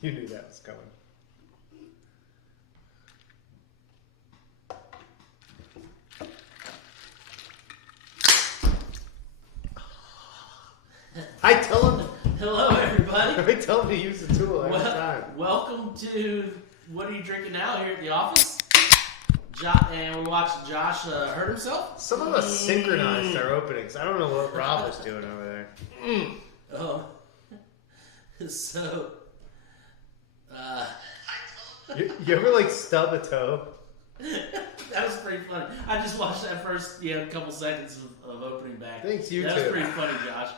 You knew that was coming. I tell him. Hello, everybody. I tell him to use the tool every time. Welcome to What Are You Drinking Now here at the office. And we're watching Josh hurt himself. Some of us synchronized our openings. I don't know what Rob was doing over there. Oh. So, You ever like stub a toe? that was pretty funny. I just watched that first couple seconds of opening back. Thanks, you That too. was pretty funny, Josh.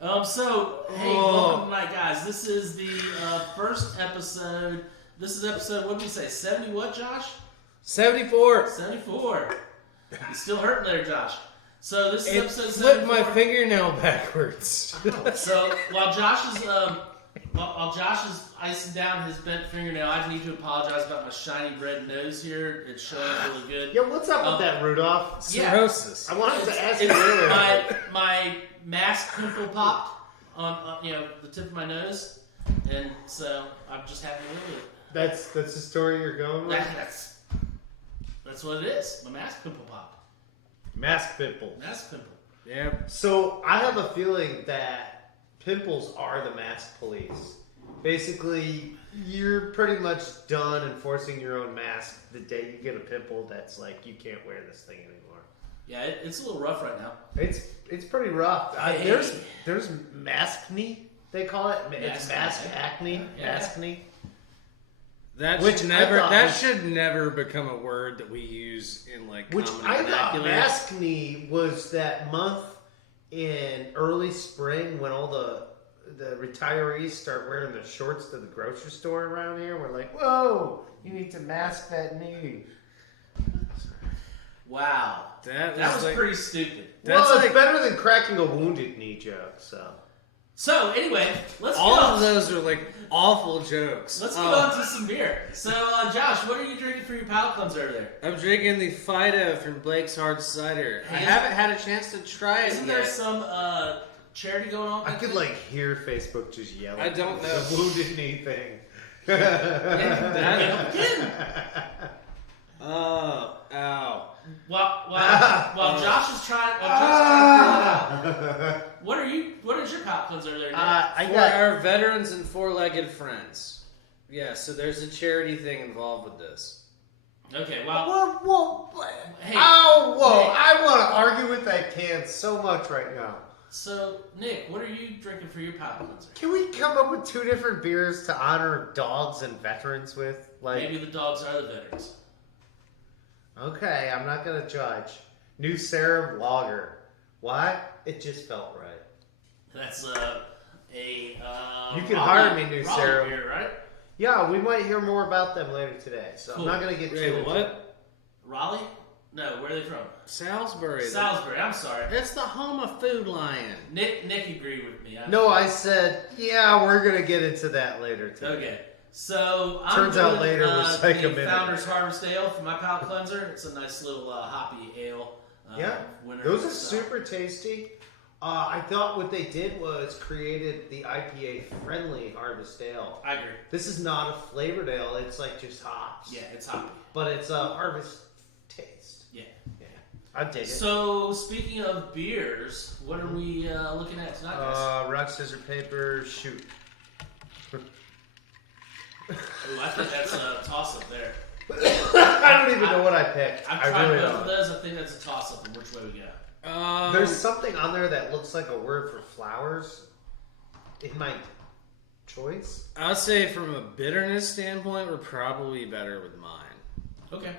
Hey, welcome tonight, guys. This is the first episode. This is episode, what did we say, 70 what, Josh? 74. 74. You still hurting there, Josh. So this is It episode flipped 74. my fingernail backwards. So while Josh is icing down his bent fingernail, I need to apologize about my shiny red nose here. It's showing really good. Yeah, what's up with that, Rudolph? Cirrhosis. I wanted to ask you earlier. My mask pimple popped on the tip of my nose, and so I'm just happy to live with it. That's the story you're going with? That's what it is. My mask pimple popped. Mask pimple. Mask pimple. Yeah. So I have a feeling that pimples are the mask police. Basically, you're pretty much done enforcing your own mask the day you get a pimple that's like, you can't wear this thing anymore. Yeah, it's a little rough right now. It's pretty rough. Hey. There's maskne, they call it. It's mask acne. Yeah. Maskne. That should never become a word that we use in like Which common I thought vernacular. maskne was that month in early spring when all the retirees start wearing the shorts to the grocery store around here. We're like, whoa, you need to mask that knee. Wow. That was like, pretty stupid. Well, it's better than cracking a wounded knee joke, so. So anyway, let's all go. of those are like awful jokes. Let's get on to some beer. So, Josh, what are you drinking for your palate cleanser over there? I'm drinking the Fido from Blake's Hard Cider. I haven't had a chance to try it Isn't yet. there some charity going on? I could like hear Facebook just yelling. I don't know. The wounded knee thing. Oh, ow. While Josh is trying to fill it out, what is your palate cleanser over there? Nick? For our veterans and four-legged friends. Yeah, so there's a charity thing involved with this. Okay, well, Whoa. hey, Whoa. Nick. I want to argue with that can so much right now. So, Nick, what are you drinking for your palate cleanser? Can we come up with two different beers to honor dogs and veterans with? Like, Maybe the dogs are the veterans. okay, I'm not going to judge. New Serum Lager. Why? It just felt right. That's You can hire me, New Raleigh Serum. beer, right? Yeah, we might hear more about them later today, so Cool. I'm not going to get too Wait, into what? it. Raleigh? No, where are they from? Salisbury. Salisbury. I'm sorry. That's the home of Food Lion. Nick agreed with me. No, I said, yeah, we're going to get into that later today. Okay. So I'm Turns out doing, later was like a the minute. Founders Harvest Ale for my palate cleanser. It's a nice little hoppy ale. Yeah, winter those are stuff. super tasty. I thought what they did was created the IPA-friendly Harvest Ale. I agree. This is not a flavored ale. It's like just hops. Yeah, it's hoppy. But it's a Harvest taste. Yeah. Yeah, I dig it. So speaking of beers, what are we looking at tonight, guys? Rock, scissors, paper, shoot. Ooh, I think that's a toss-up there. I don't even know what I picked. I've I tried really both don't. of those. I think that's a toss-up in which way we go. There's something on there that looks like a word for flowers. In my choice. I would say from a bitterness standpoint, we're probably better with mine. Okay.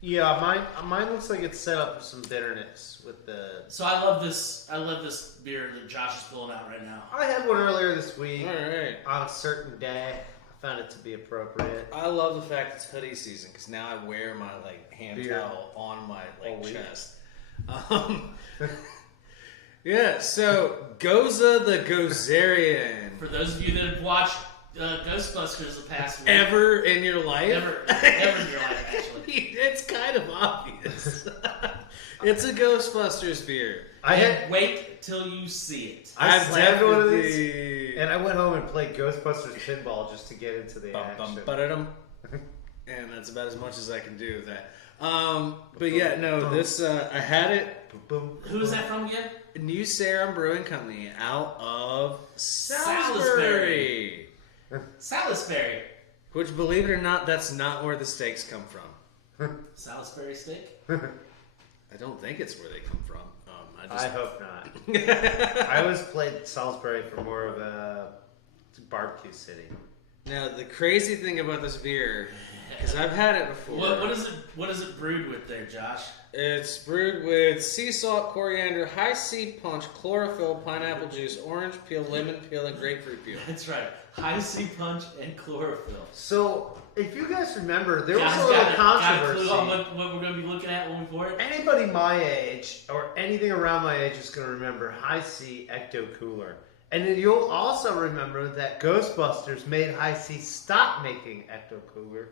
Yeah, mine looks like it's set up for some bitterness with the. So I love this beer that Josh is pulling out right now. I had one earlier this week All right. on a certain day. I found it to be appropriate. I love the fact it's hoodie season because now I wear my hand Beer. towel on my All week. chest. Yeah, so Goza the Gozerian. For those of you that have watched Ghostbusters the past week, Ever in your life? ever in your life, actually. It's kind of obvious. It's a Ghostbusters beer. Wait till you see it. I I've slammed one of definitely- these, and I went home and played Ghostbusters pinball just to get into the action. And that's about as much as I can do with that. But yeah, no, this I had it. Who's that from again? New Sarum Brewing Company out of Salisbury. Salisbury. Salisbury. Which, believe it or not, that's not where the steaks come from. Salisbury steak? I don't think it's where they come from. I hope not. I always played Salisbury for more of a barbecue city. Now, the crazy thing about this beer, because I've had it before. What is it brewed with there, Josh? It's brewed with sea salt, coriander, high C punch, chlorophyll, pineapple juice, orange peel, lemon peel, and grapefruit peel. That's right. High C punch and chlorophyll. So, if you guys remember, there was Guys, a little got a controversy. clue on what we're going to be looking at when we pour it? Anybody my age, or anything around my age, is going to remember High C Ecto Cooler. And then you'll also remember that Ghostbusters made High C stop making Ecto Cooler.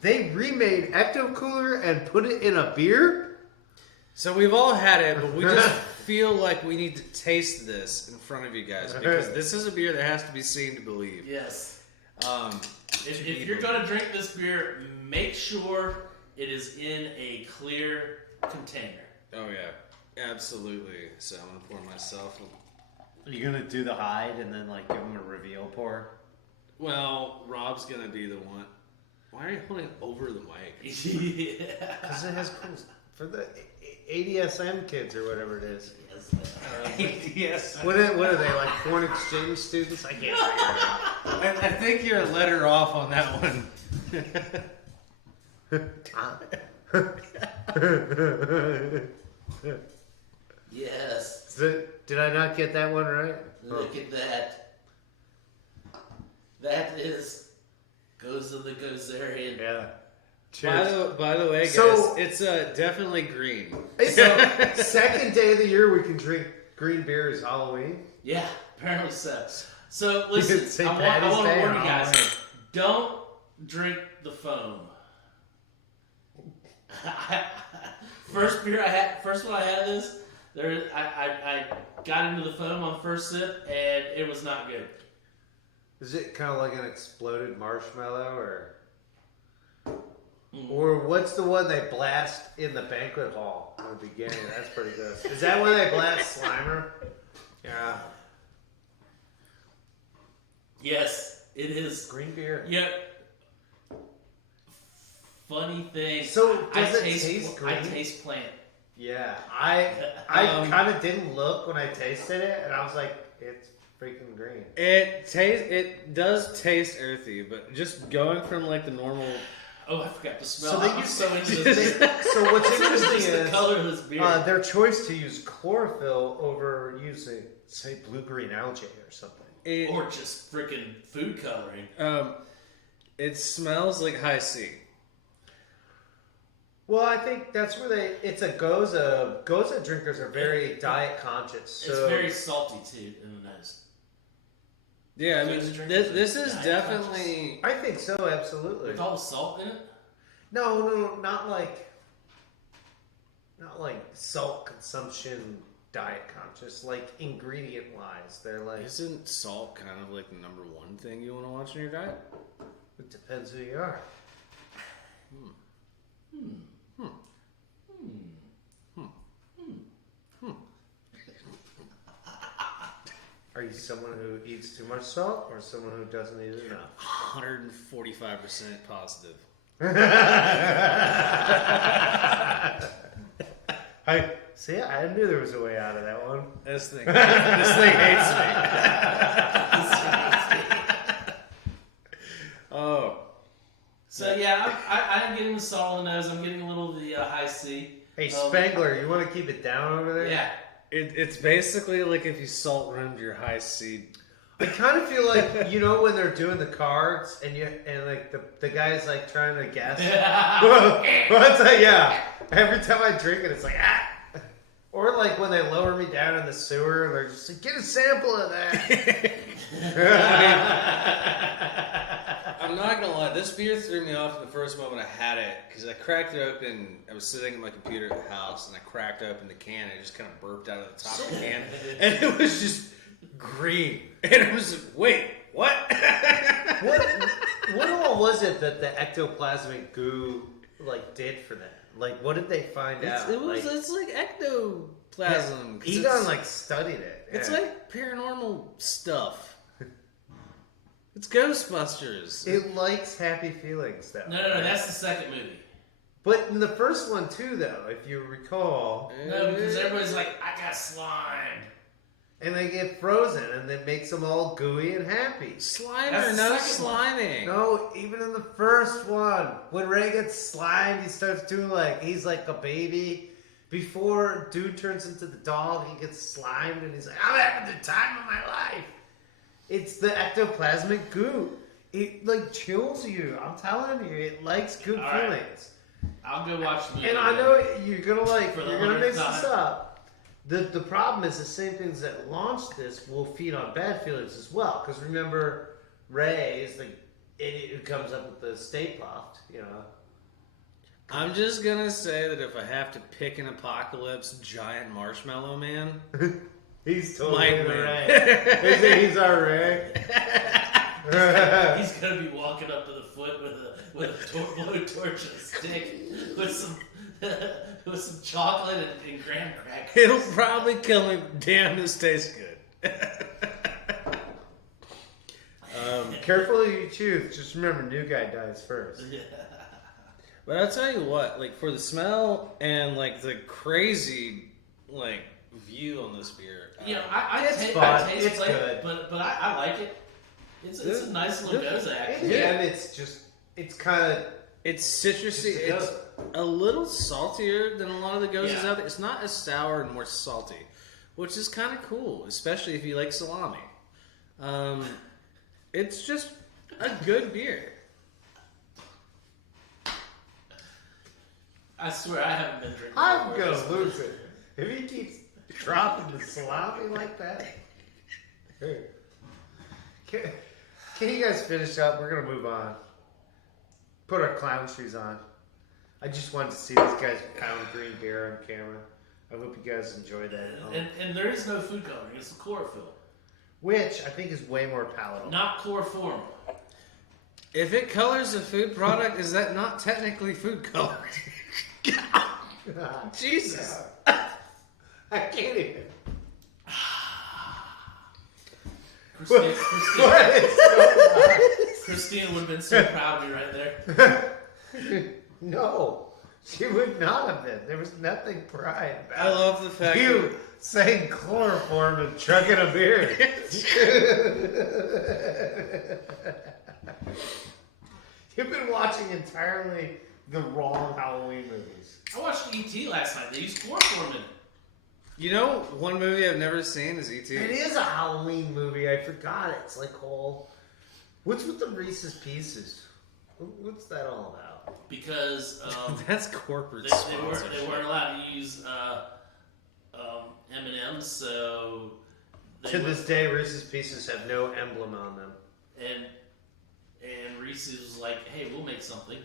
They remade Ecto Cooler and put it in a beer? So we've all had it, but we just feel like we need to taste this in front of you guys because this is a beer that has to be seen to believe. Yes. If you're going to drink this beer, make sure it is in a clear container. Oh yeah, absolutely. So I'm gonna pour myself. Are you going to do the hide and then like give them a reveal pour? Well, Rob's gonna be the one. Why are you holding it over the mic? Yeah. Because it has cool... For the ADSM kids or whatever it is. Yes. What are they, like foreign exchange students? I can't figure it out. I think you're a letter off on that one. Yes. Did I not get that one right? Look at that. That goes in the Gozerian. Yeah. Cheers. By the way, guys, So- it's definitely green. It's second day of the year we can drink green beer is Halloween. Yeah, apparently so. So It's listen, St. I want Patty's to Day warn on you guys: Halloween. don't drink the foam. First one I had of this. I got into the foam on first sip, and it was not good. Is it kind of like an exploded marshmallow, or what's the one they blast in the banquet hall in the beginning? That's pretty good. Is that when they blast Slimer? Yeah. Yes, it is. Green beer. Yeah. Funny thing. So, I does it taste taste I green? taste plant. Yeah. I kind of didn't look when I tasted it, and I was like, it's freaking green. It does taste earthy, but just going from like the normal. Oh, I forgot to smell. So they I'm use- so into this. So what's Just interesting the is color of this beer. their choice to use chlorophyll over using, say, blue-green algae or something. Or just freaking food coloring. It smells like high C. Well, I think that's where it's a Goza. Goza drinkers are very diet conscious. So It's very salty too in the nose. Yeah, I So mean, it's a drink this with is diet definitely. I think so, absolutely. With all the salt in it? No, not like salt consumption diet conscious. Like ingredient wise, they're like Isn't salt kind of like the number one thing you want to watch in your diet? it depends who you are. Are you someone who eats too much salt or someone who doesn't eat enough? 145% positive. I see. I knew there was a way out of that one. This thing hates me. Oh. So yeah, I'm getting the salt in the nose. I'm getting a little of the high C. Hey Spengler, you want to keep it down over there? Yeah. It's basically like if you salt rimmed your high C. I kind of feel like when they're doing the cards and like the guy's like trying to guess. What's that? Yeah. Every time I drink it, it's like ah. Or like when they lower me down in the sewer, and they're just like, get a sample of that. I'm not gonna lie, this beer threw me off in the first moment I had it because I cracked it open. I was sitting at my computer at the house and I cracked open the can and it just kind of burped out of the top of the can. And it was just green. And it was like, wait, what? What all was it that the ectoplasmic goo like did for that? Like, what did they find out? It's like ectoplasm. Egon like studied it. It's Yeah. like paranormal stuff. It's Ghostbusters. It likes happy feelings, though. No, that's the second movie. But in the first one too, though, if you recall, No, because everybody's like, I got slime. and they get frozen, and it makes them all gooey and happy. Slimer, That's the no second one. sliming. No, even in the first one, when Ray gets slimed, he starts doing like he's like a baby. Before dude turns into the dog, he gets slimed, and he's like, "I'm having the time of my life." It's the ectoplasmic goo. It like chills you. I'm telling you, it likes good All right. feelings. I'll go watch the movie. And I know you're gonna For the you're gonna 100th mix time. this up. The problem is the same things that launched this will feed on bad feelings as well. Because remember, Ray is the idiot who comes up with the Stay Puft. You know. I'm just gonna say that if I have to pick an apocalypse giant marshmallow man, He's totally Might the win. Ray. He's our Ray. He's gonna be walking up to the foot with a blowtorch and a stick with some chocolate and graham crackers. it'll probably kill me. Damn, this tastes good. Careful who you choose. Just remember, new guy dies first. But I'll tell you what, like for the smell and like the crazy like view on this beer. You know, I It's taste fun. it, It's good. but I like it. It's a nice little goza In actually. the end, it's kind of It's citrusy. It's a It's a little saltier than a lot of the gozas Yeah. out there. It's not as sour and more salty, which is kind of cool, especially if you like salami. It's just a good beer. I swear I haven't been drinking. I'm before this. gonna lose it if he keeps dropping the salami like that. Can you guys finish up? We're gonna move on. Put our clown shoes on. I just wanted to see these guys pound green beer on camera. I hope you guys enjoy that at home. And there is no food coloring. It's chlorophyll, Which I think is way more palatable. not chloroform. If it colors a food product, is that not technically food coloring? Jesus. I can't even. Christina would have been so proud of you right there. No, she would not have been. There was nothing pride about I love the fact you saying chloroform and chugging a beer. You've been watching entirely the wrong Halloween movies. I watched E.T. last night. They used chloroform in it. You know, one movie I've never seen is E.T. It is a Halloween movie. I forgot it. It's like whole. What's with the Reese's Pieces? What's that all about? Because That's corporate they sponsorship. weren't allowed to use M&M's, so To this day, Reese's Pieces have no emblem on them. and Reese's was like, "Hey, we'll make something,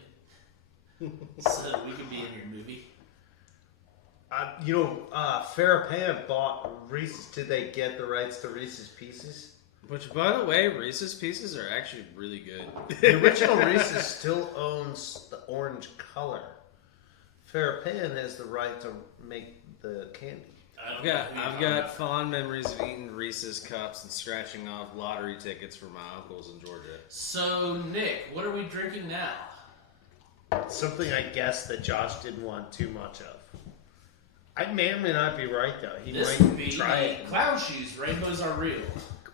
so we can be in your movie." Farrah Pam bought Reese's. Did they get the rights to Reese's Pieces? Which, by the way, Reese's Pieces are actually really good. The original Reese's still owns the orange color. Farrah Pam has the right to make the candy. I've got fond memories of eating Reese's cups and scratching off lottery tickets for my uncles in Georgia. So, Nick, what are we drinking now? Something I guess that Josh didn't want too much of. I may or may not be right though. He This might would be try it. Clown Shoes. Rainbows are real.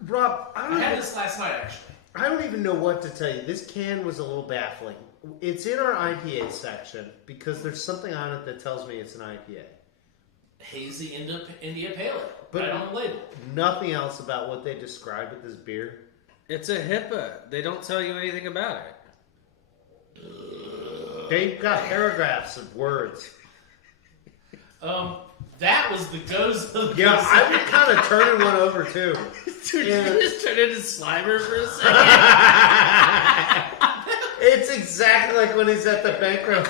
Rob, I had this last night, actually. I don't even know what to tell you. This can was a little baffling. It's in our IPA section because there's something on it that tells me it's an IPA. Hazy India Pale Ale, But- right on the label. Nothing else about what they describe with this beer. It's a HIPA. They don't tell you anything about it. They've got paragraphs of words. That was the goes of the Yeah, goes. I've been kind of turning one over too. Dude, Yeah. you just turned into Slimer for a second. It's like when he's at the banquet.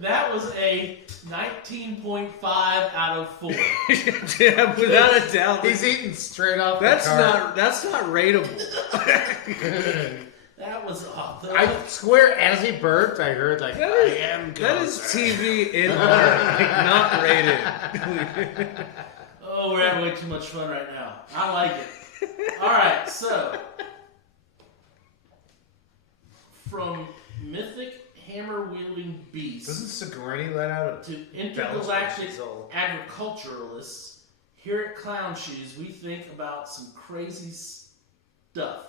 That was a 19.5 out of 4. Yeah, without a doubt. He's eating straight off That's the cart. not rateable. That was awful. I swear, as he burped, I heard like, That I is- am That is Kosher. TV in art, like, not rated. Oh, we're having way too much fun right now. I like it. All right, so from mythic hammer-wielding beasts Doesn't Sigourney let out to a intergalactic Belgian agriculturalists, here at Clown Shoes, we think about some crazy stuff.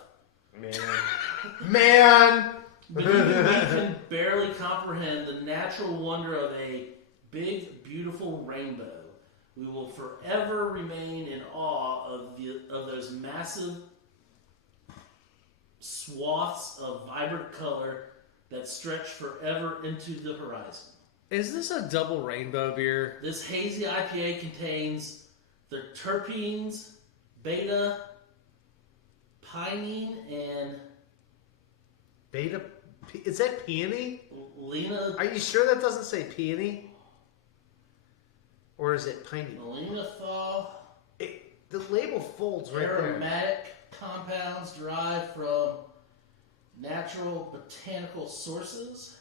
Man. We can barely comprehend the natural wonder of a big, beautiful rainbow. We will forever remain in awe of those massive swaths of vibrant color that stretch forever into the horizon. Is this a double rainbow beer? This hazy IPA contains the terpenes, beta, pinene, and Beta. Is that peony? Lena. Are you sure that doesn't say peony? Or is it piney? Lenathol. The label folds right there. Aromatic compounds derived from natural botanical sources.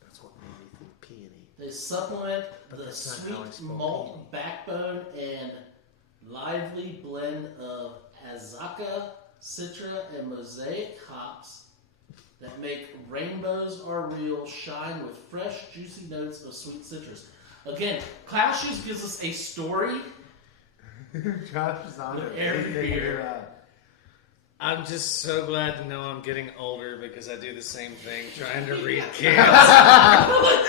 That's what made me think peony. They supplement But the that's not sweet how I spell malt peony. backbone and lively blend of Azaka, Citra, and Mosaic hops that make rainbows are real shine with fresh, juicy notes of sweet citrus. Again, Clown Shoes gives us a story. Josh is on With it. every beer. I'm just so glad to know I'm getting older because I do the same thing, trying to read cans.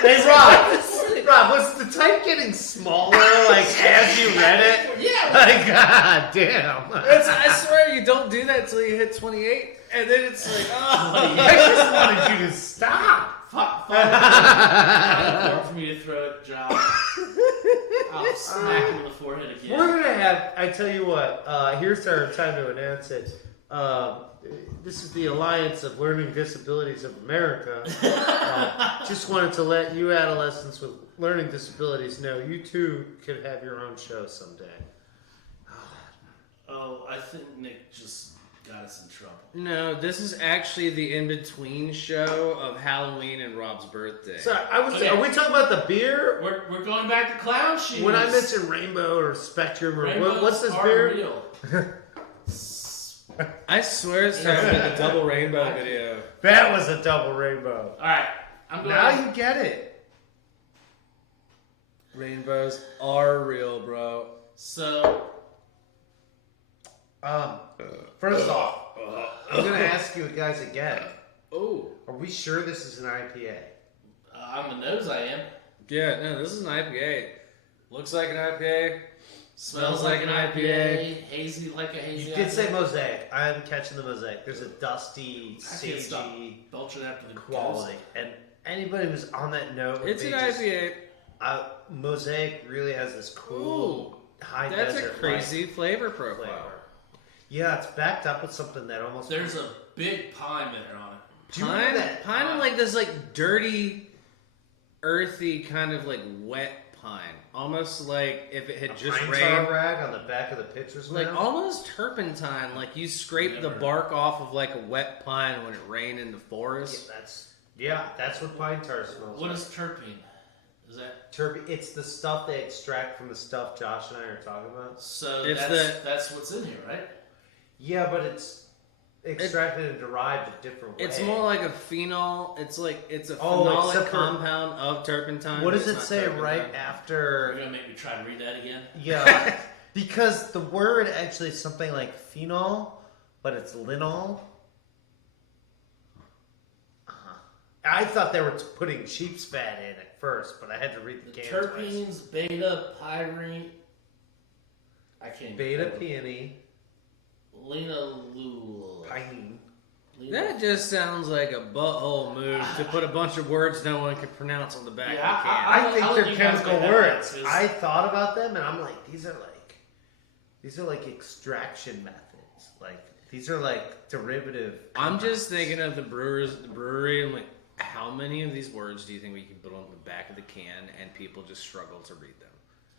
Hey, Rob, was the type getting smaller, like, as you read it? Yeah. Like, god damn. I swear you don't do that till you hit 28, and then it's like, oh. I just wanted you to stop. Hard for me to throw it, Josh. I'll smack him in the forehead again. We're gonna have, I tell you what, here's our time to announce it. This is the Alliance of Learning Disabilities of America. Just wanted to let you adolescents with learning disabilities know you too could have your own show someday. Oh, I think Nick just got us in trouble. No, this is actually the in-between show of Halloween and Rob's birthday. So Okay. are we talking about the beer? We're going back to Clown Shoes. When I mentioned rainbow or spectrum or Rainbows what's this are beer? real. I swear it's talking about the double rainbow video. That was a double rainbow. All right, I'm going. Now you get it. Rainbows are real, bro. So, First off, I'm gonna ask you guys again. oh, Are we sure this is an IPA? on the nose I am. Yeah, no, this is an IPA. Looks like an IPA. Smells like an IPA. Hazy like a hazy. You did say IPA. mosaic. I'm catching the mosaic. There's a dusty, I can't stop sagey belching after the quality. And anybody who's on that note, It's an they just- IPA. Mosaic really has this cool high That's a desert crazy flavor profile. flavor. Yeah, it's backed up with something that almost. There's a big pine there on it. Do you remember Pine, that? pine and like this like dirty, earthy kind of like wet pine. Almost like if it had just pine rained. tar rag on the back of the pitcher's Like mouth? almost turpentine, like you scrape the Never. bark off of like a wet pine when it rained in the forest. That's what pine tar smells What like. is terpene? Is that It's the stuff they extract from the stuff Josh and I are talking about. so? It's That's what's in here, right? Yeah, but it's extracted and derived a different way. It's more like a phenol. It's like it's a Oh, phenolic except for- compound of turpentine. What but does it's it not say turpentine. right You're after? gonna make me try to read that again. Yeah, because the word actually is something like phenol, but it's linol. I thought they were putting sheep's fat in at first, but I had to read the The can twice. terpenes, beta, pyrene. I can't. Beta peony, Linalool. pinene. That just sounds like a butthole move to put a bunch of words no one can pronounce on the back Yeah, of the can. I I'll think let they're you guys chemical make that words. up, 'cause- I thought about them, and I'm like, these are like extraction methods. Like These are like derivative. I'm just thinking of the brewery, and like, how many of these words do you think we can put on the back of the can and people just struggle to read them?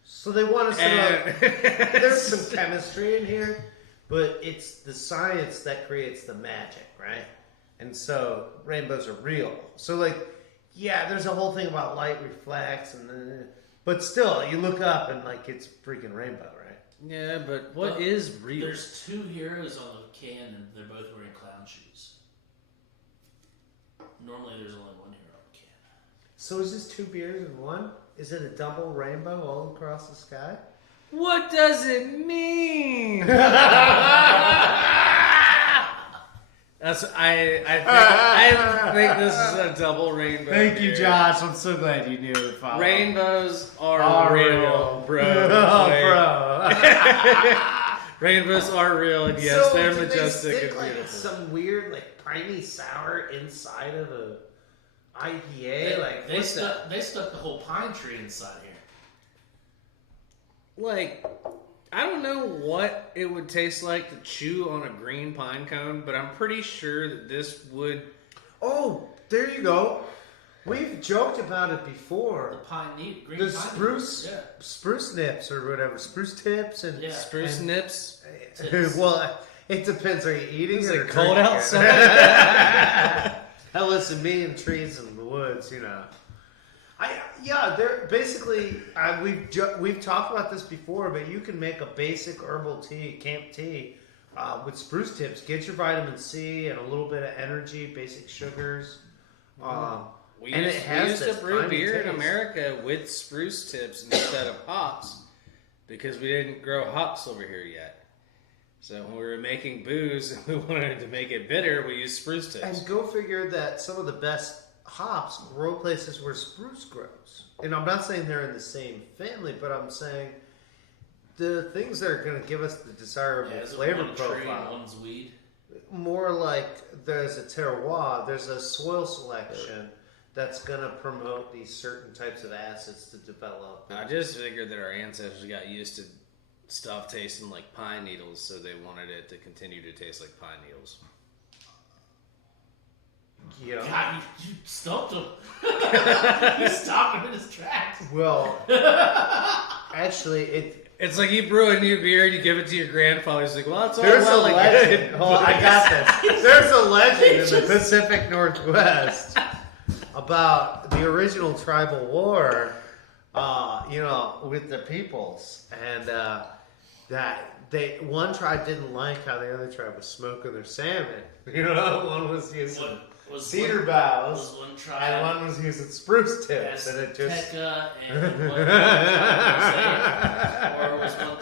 So they want us to there's some chemistry in here, but it's the science that creates the magic, right? And so rainbows are real. So like, yeah, there's a whole thing about light reflects, but still, you look up and like it's freaking rainbow, right? Yeah, but what is real? There's 2 heroes on the can, and they're both wearing clown shoes. Normally, there's only 1 hero on the can. So is this 2 beers in one? Is it a double rainbow all across the sky? What does it mean? I think this is a double rainbow. Thank you, beer. Josh. I'm so glad you knew it. Rainbows are real, bro. Oh, bro. Rainbows are real, and yes, So they're do majestic they stick, and like, beautiful. some weird, like, piney sour inside of a IPA. They stuck the whole pine tree inside here. Like, I don't know what it would taste like to chew on a green pine cone, but I'm pretty sure that this would. Oh, there you go. We've joked about it The before. green The pine spruce, Yeah. spruce nips or whatever, spruce tips and Yeah. Spruce nips. well, it depends. Are you eating Is it or it cold drinking it? outside? Hell, listen, me and trees in the woods, you know. They're basically. We've talked about this before, but you can make a basic herbal tea, camp tea, with spruce tips. Get your vitamin C and a little bit of energy, basic sugars. We And used, it has we used this to brew piney beer in taste. America with spruce tips instead of hops because we didn't grow hops over here yet. So when we were making booze and we wanted to make it bitter, we used spruce tips. And go figure that some of the best hops grow places where spruce grows. And I'm not saying they're in the same family, but I'm saying the things that are going to give us the desirable Yeah, is it flavor one tree and profile. one's weed? More like there's a terroir, there's a soil selection that's going to promote these certain types of acids to develop. I just figured that our ancestors got used to stuff tasting like pine needles, so they wanted it to continue to taste like pine needles. You know? God, you stumped him. You stopped him in his tracks. Well, actually, It's like you brew a new beer and you give it to your grandfather. He's like, well, it's all there's well a and legend. good. Oh, I got this. There's a legend in the Pacific Northwest about the original tribal war, with the peoples, and that one tribe didn't like how the other tribe was smoking their salmon. One was using cedar boughs, Was one and tribe one was using spruce tips, and it just. Tekka and one or was one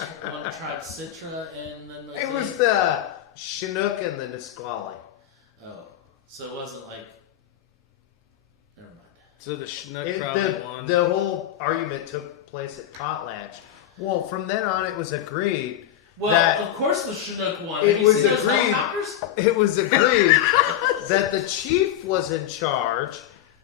tribe Citra and then It was the Chinook and the Nisqually. Oh, so it wasn't like. Never mind. So the Chinook probably won. The whole argument took place at Potlatch. Well, from then on, it was agreed. Well, that of course the Chinook won. it Have you was seen those agreed. helicopters? It was agreed that the chief was in charge,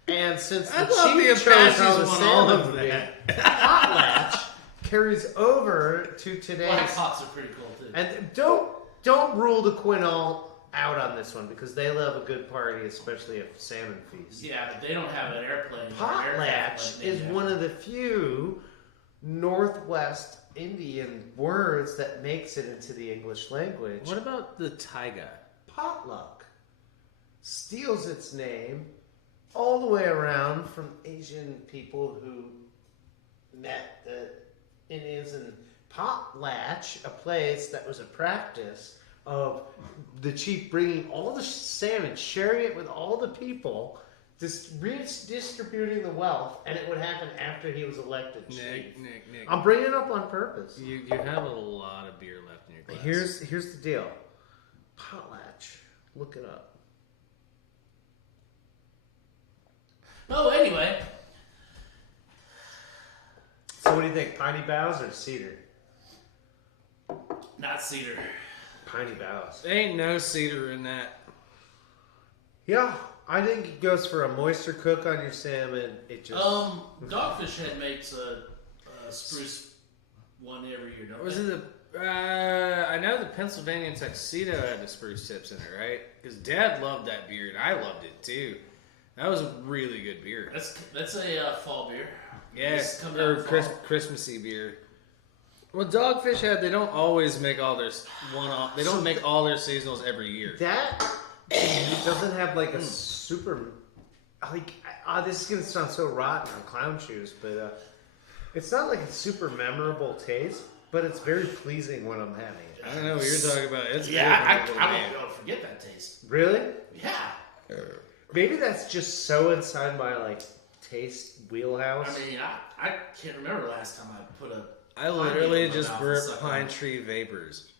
and since I the thought the chief chose Apaches how the won all salmon of would be, that. Potlatch carries over to Black today's. Hawks are pretty cool too. And don't rule the Quinault out on this one because they love a good party, especially a salmon feast. Yeah, but they don't have an airplane. Potlatch is one of the few Northwest Indian words that makes it into the English language. What about the taiga? Potluck steals its name all the way around from Asian people who met the Indians in Potlatch, a place that was a practice of the chief bringing all the salmon, sharing it with all the people, just redistributing the wealth, and it would happen after he was elected chief. Nick. I'm bringing it up on purpose. You have a lot of beer left in your glass. Here's the deal. Potlatch. Look it up. Oh, anyway. So what do you think? Piney boughs or cedar? Not cedar. Piney boughs. Ain't no cedar in that. Yeah, I think it goes for a moisture cook on your salmon. It just Dogfish Head makes a spruce one every year, don't Was they? it the I know the Pennsylvania Tuxedo had the spruce tips in it, right? Because Dad loved that beer, and I loved it too. That was a really good beer. That's a fall beer. Yeah, This comes out or in fall. Christmassy beer. Well, Dogfish Head, they don't always make all their one-off. They don't make all their seasonals every year. That doesn't have like a super. Like, this is gonna sound so rotten on clown shoes, but it's not like a super memorable taste, but it's very pleasing when I'm having it. I don't know what you're talking about. It's Yeah, I good, won't man. be able to forget that taste. Really? Yeah. Maybe that's just so inside my like taste wheelhouse. I mean, I can't remember the last time I put a. I literally in my just mouth burped and suck Pine on it. Tree Vapors.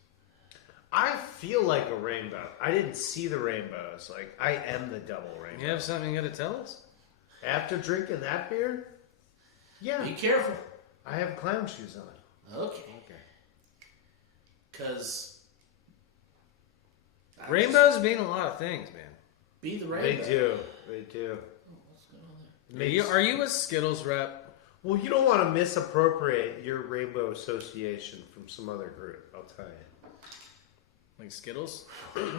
I feel like a rainbow. I didn't see the rainbows. Like, I am the double rainbow. You have something you got to tell us? After drinking that beer, yeah, Be careful. I have clown shoes on. Okay. Okay. Because. Rainbows mean a lot of things, man. Be the They rainbow. do. They do. What's going on there? Are you a Skittles rep? Well, you don't want to misappropriate your rainbow association from some other group, I'll tell you. Like Skittles?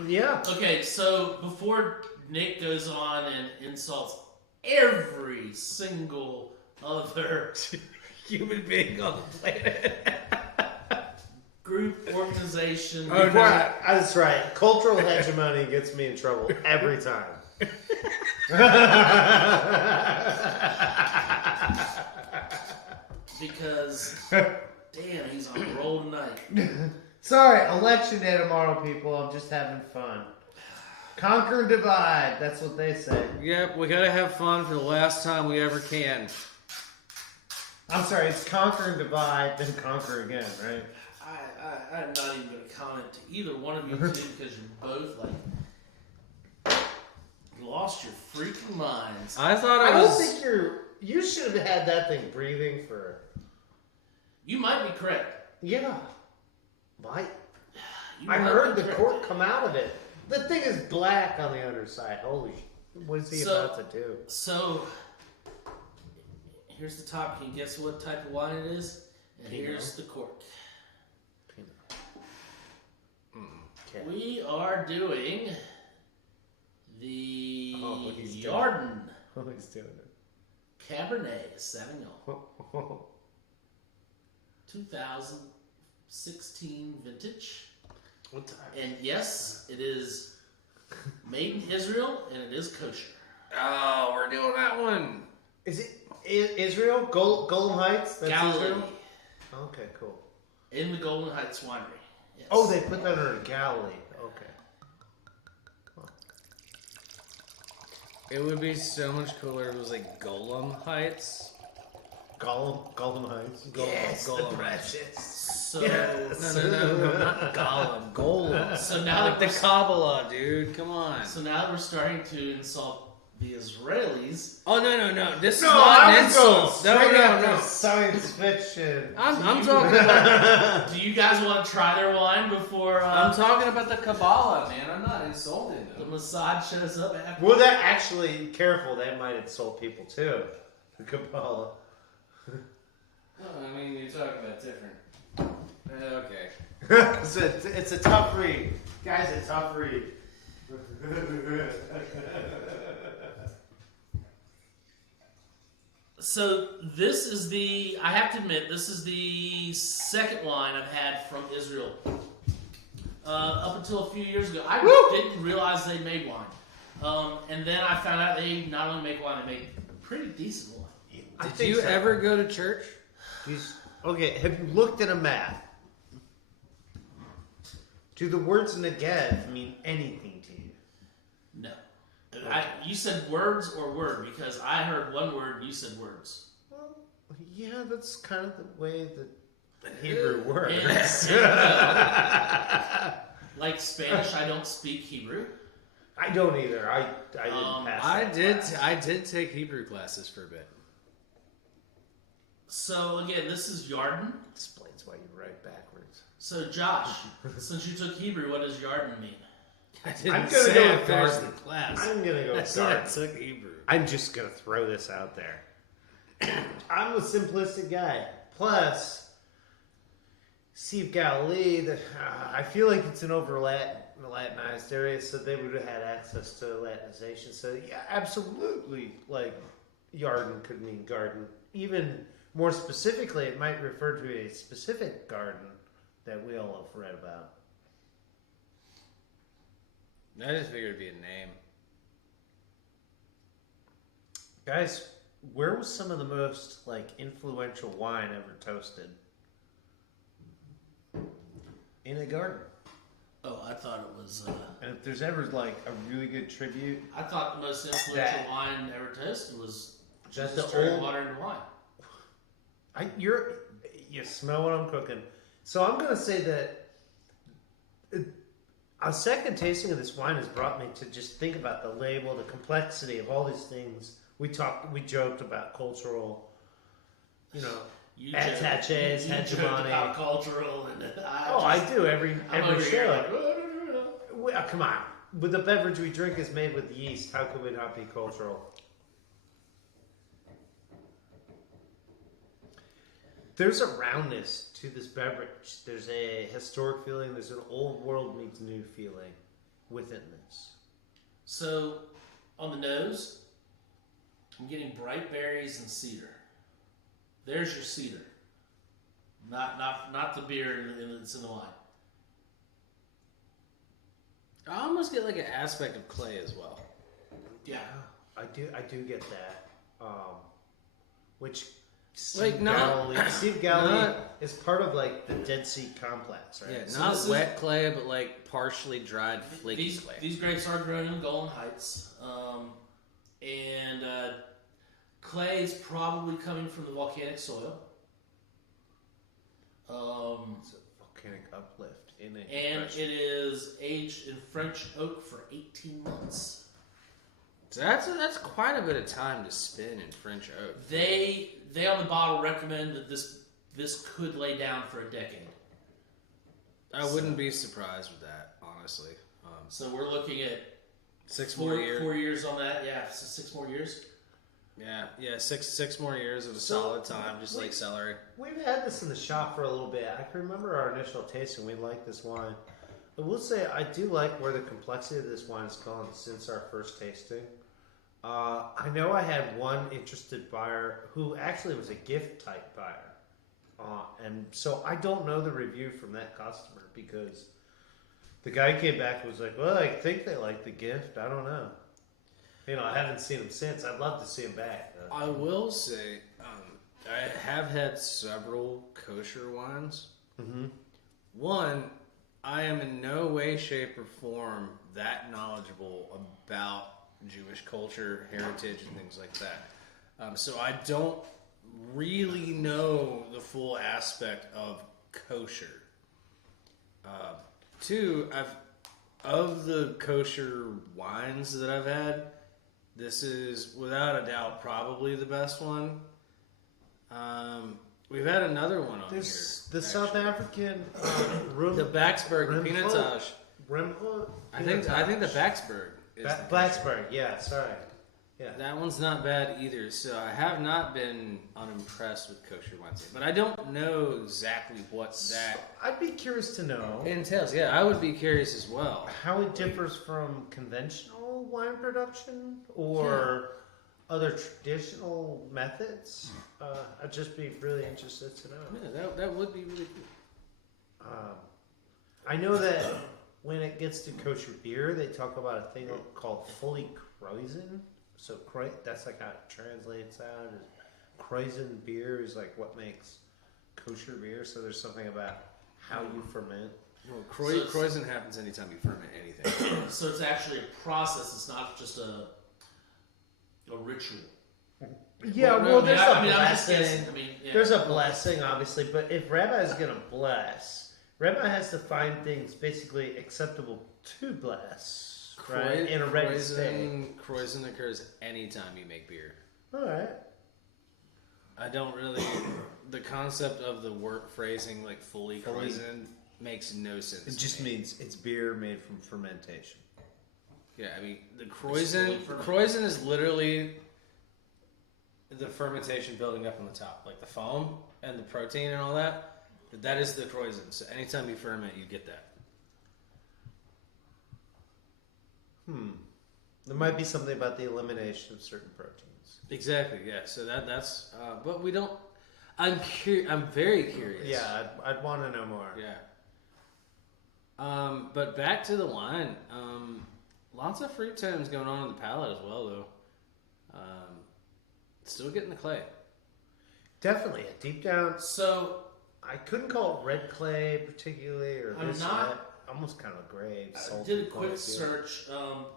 Yeah. Okay, so before Nick goes on and insults every single other Human being on the planet. group, organization, Oh, Before no. that's right. Cultural hegemony gets me in trouble every time. because damn, he's on a roll tonight. Sorry, election day tomorrow, people. I'm just having fun. Conquer and divide. That's what they say. Yep, we gotta have fun for the last time we ever can. I'm sorry, it's conquer and divide, then conquer again, right? I'm not even going to comment to either one of you two because you're both like lost your freaking minds. I thought I I don't was. think you should have had that thing breathing for. You might be correct. Yeah. Why? You I might heard be the correct. cork come out of it. The thing is black on the underside. Holy what is he So- about to do? So here's the top. Can you guess what type of wine it is? And Pinot. here's the cork. Okay. We are doing the Oh, he's doing it. Yarden Oh, he's doing it. Cabernet Sauvignon 2016 vintage. What time? And yes, it is made in Israel and it is kosher. Oh, we're doing that one. Is it Israel? Golden Heights? That's Galilee. Israel? Okay, cool. In the Golden Heights Winery. Yes. Oh, they put that under Galilee. Okay. It would be so much cooler if it was like Golem Heights. Golden Heights. Yes, the precious. So, No, not Gollum. Golem. so now Like that the Kabbalah, dude. Come on. so now that we're starting to insult the Israelis, Oh no! This is No, not I an was going insult. straight No. after science fiction. I'm talking about. do you guys want to try their wine before I'm talking about the Kabbalah, man. I'm not insulting the them. Mossad shows up after? Well, that actually, careful, that might insult people too. The Kabbalah. I mean, you're talking about different. Okay. It's a tough read. Guys, a tough read. So this is I have to admit, this is the second wine I've had from Israel. Up until a few years ago, I didn't realize they made wine. And then I found out they not only make wine, they make pretty decent wine. Did you ever go to church? Okay, have you looked at a map? Do the words Negev mean anything to you? No. You said words or word because I heard one word and you said words. Well, yeah, that's kind of the way that Hebrew works. Like Spanish, I don't speak Hebrew. I don't either. I didn't pass. that class. I did take Hebrew classes for a bit. So again, this is Yarden. Explains why you write backwards. So Josh, since you took Hebrew, what does Yarden mean? I didn't I'm gonna say go I with finished garden. the class. I'm gonna go I with said I garden. took Hebrew. I'm just gonna throw this out there. I'm a simplistic guy. Plus, Sea of Galilee, I feel like it's an Latinized area, so they would have had access to Latinization. So yeah, absolutely, like Yarden could mean garden. Even more specifically, it might refer to a specific garden that we all have read about. I just figured it'd be a name. Guys, where was some of the most like influential wine ever toasted? In a garden. Oh, I thought it was. And if there's ever like a really good tribute, I thought the most influential wine ever toasted was That's just the turning old- water into wine. you smell what I'm cooking. So I'm gonna say that a second tasting of this wine has brought me to just think about the label, the complexity of all these things. We joked about cultural, You attaches, joked hegemony. about cultural, and I do every over here show. like, "Oh, Well, come on, with the beverage we drink is made with yeast. How could we not be cultural? There's a roundness to this beverage. There's a historic feeling. There's an old world meets new feeling within this. So, on the nose, I'm getting bright berries and cedar. There's your cedar. Not the beer that's in the wine. I almost get like an aspect of clay as well. Yeah. I do get that. Which Like, Steve Galilee is part of like the Dead Sea complex, right? Yeah, So not this is- wet clay, but like partially dried flaky clay. These grapes are grown in Golden Heights, and clay is probably coming from the volcanic soil. It's a volcanic uplift in it. And it is aged in French oak for 18 months. So that's quite a bit of time to spin in French oak. They on the bottle recommend that this could lay down for a decade. I wouldn't be surprised with that, honestly. So we're looking at 6 4 more years. years on that. Yeah, so 6 more years. Yeah, six more years of a So, solid time, just like celery. We've had this in the shop for a little bit. I can remember our initial tasting. We liked this wine. I will say I do like where the complexity of this wine has gone since our first tasting. I know I had one interested buyer who actually was a gift type buyer. And so I don't know the review from that customer because the guy came back and was like, well, I think they like the gift. I don't know. I haven't seen him since. I'd love to see him back. I will say, I have had several kosher wines. Mm-hmm. One, I am in no way, shape, or form that knowledgeable about Jewish culture, heritage, and things like that. So I don't really know the full aspect of kosher. Two, of the kosher wines that I've had, this is without a doubt probably the best one. We've had another one on There's here. the South African The Backsburg Rimho? Pinotage. Rimho? I think the Backsburg is the Blacksburg, yeah, sorry. Yeah. That one's not bad either. So I have not been unimpressed with kosher wines, but I don't know exactly what that I'd be curious to know entails. Yeah, I would be curious as well. how it differs from conventional wine production or other traditional methods. I'd just be really interested to know. Yeah, that would be really cool. I know that when it gets to kosher beer, they talk about a thing called fully kreuzen. So that's like how it translates out. Kreuzen beer is like what makes kosher beer. So there's something about how you ferment. Well, So it's- Kreuzen happens anytime you ferment anything. So it's actually a process. It's not just a ritual. Yeah, No, well, there's I'm a just blessing. guessing. Yeah. There's a blessing, obviously, but if Rabbi is going to bless, Rabbi has to find things basically acceptable to bless, right? In a ready state. Kreuzen occurs anytime you make beer. All right. I don't really. The concept of the word phrasing like fully Kreuzen makes no sense. It to just me. means it's beer made from fermentation. Yeah, I mean the fully Kreuzen. fermented. Kreuzen is literally the fermentation building up on the top, like the foam and the protein and all that. That is the Kreuzen. So anytime you ferment, you get that. There might be something about the elimination of certain proteins. Exactly. Yeah. So that's. But we don't. I'm very curious. Yeah, I'd want to know more. Yeah. But back to the wine. Lots of fruit tones going on in the palate as well, though. Still getting the clay. Definitely, deep down. So I couldn't call it red clay particularly, or I'm this or not- that. Almost kind of gray. I salty did a quick quality. search.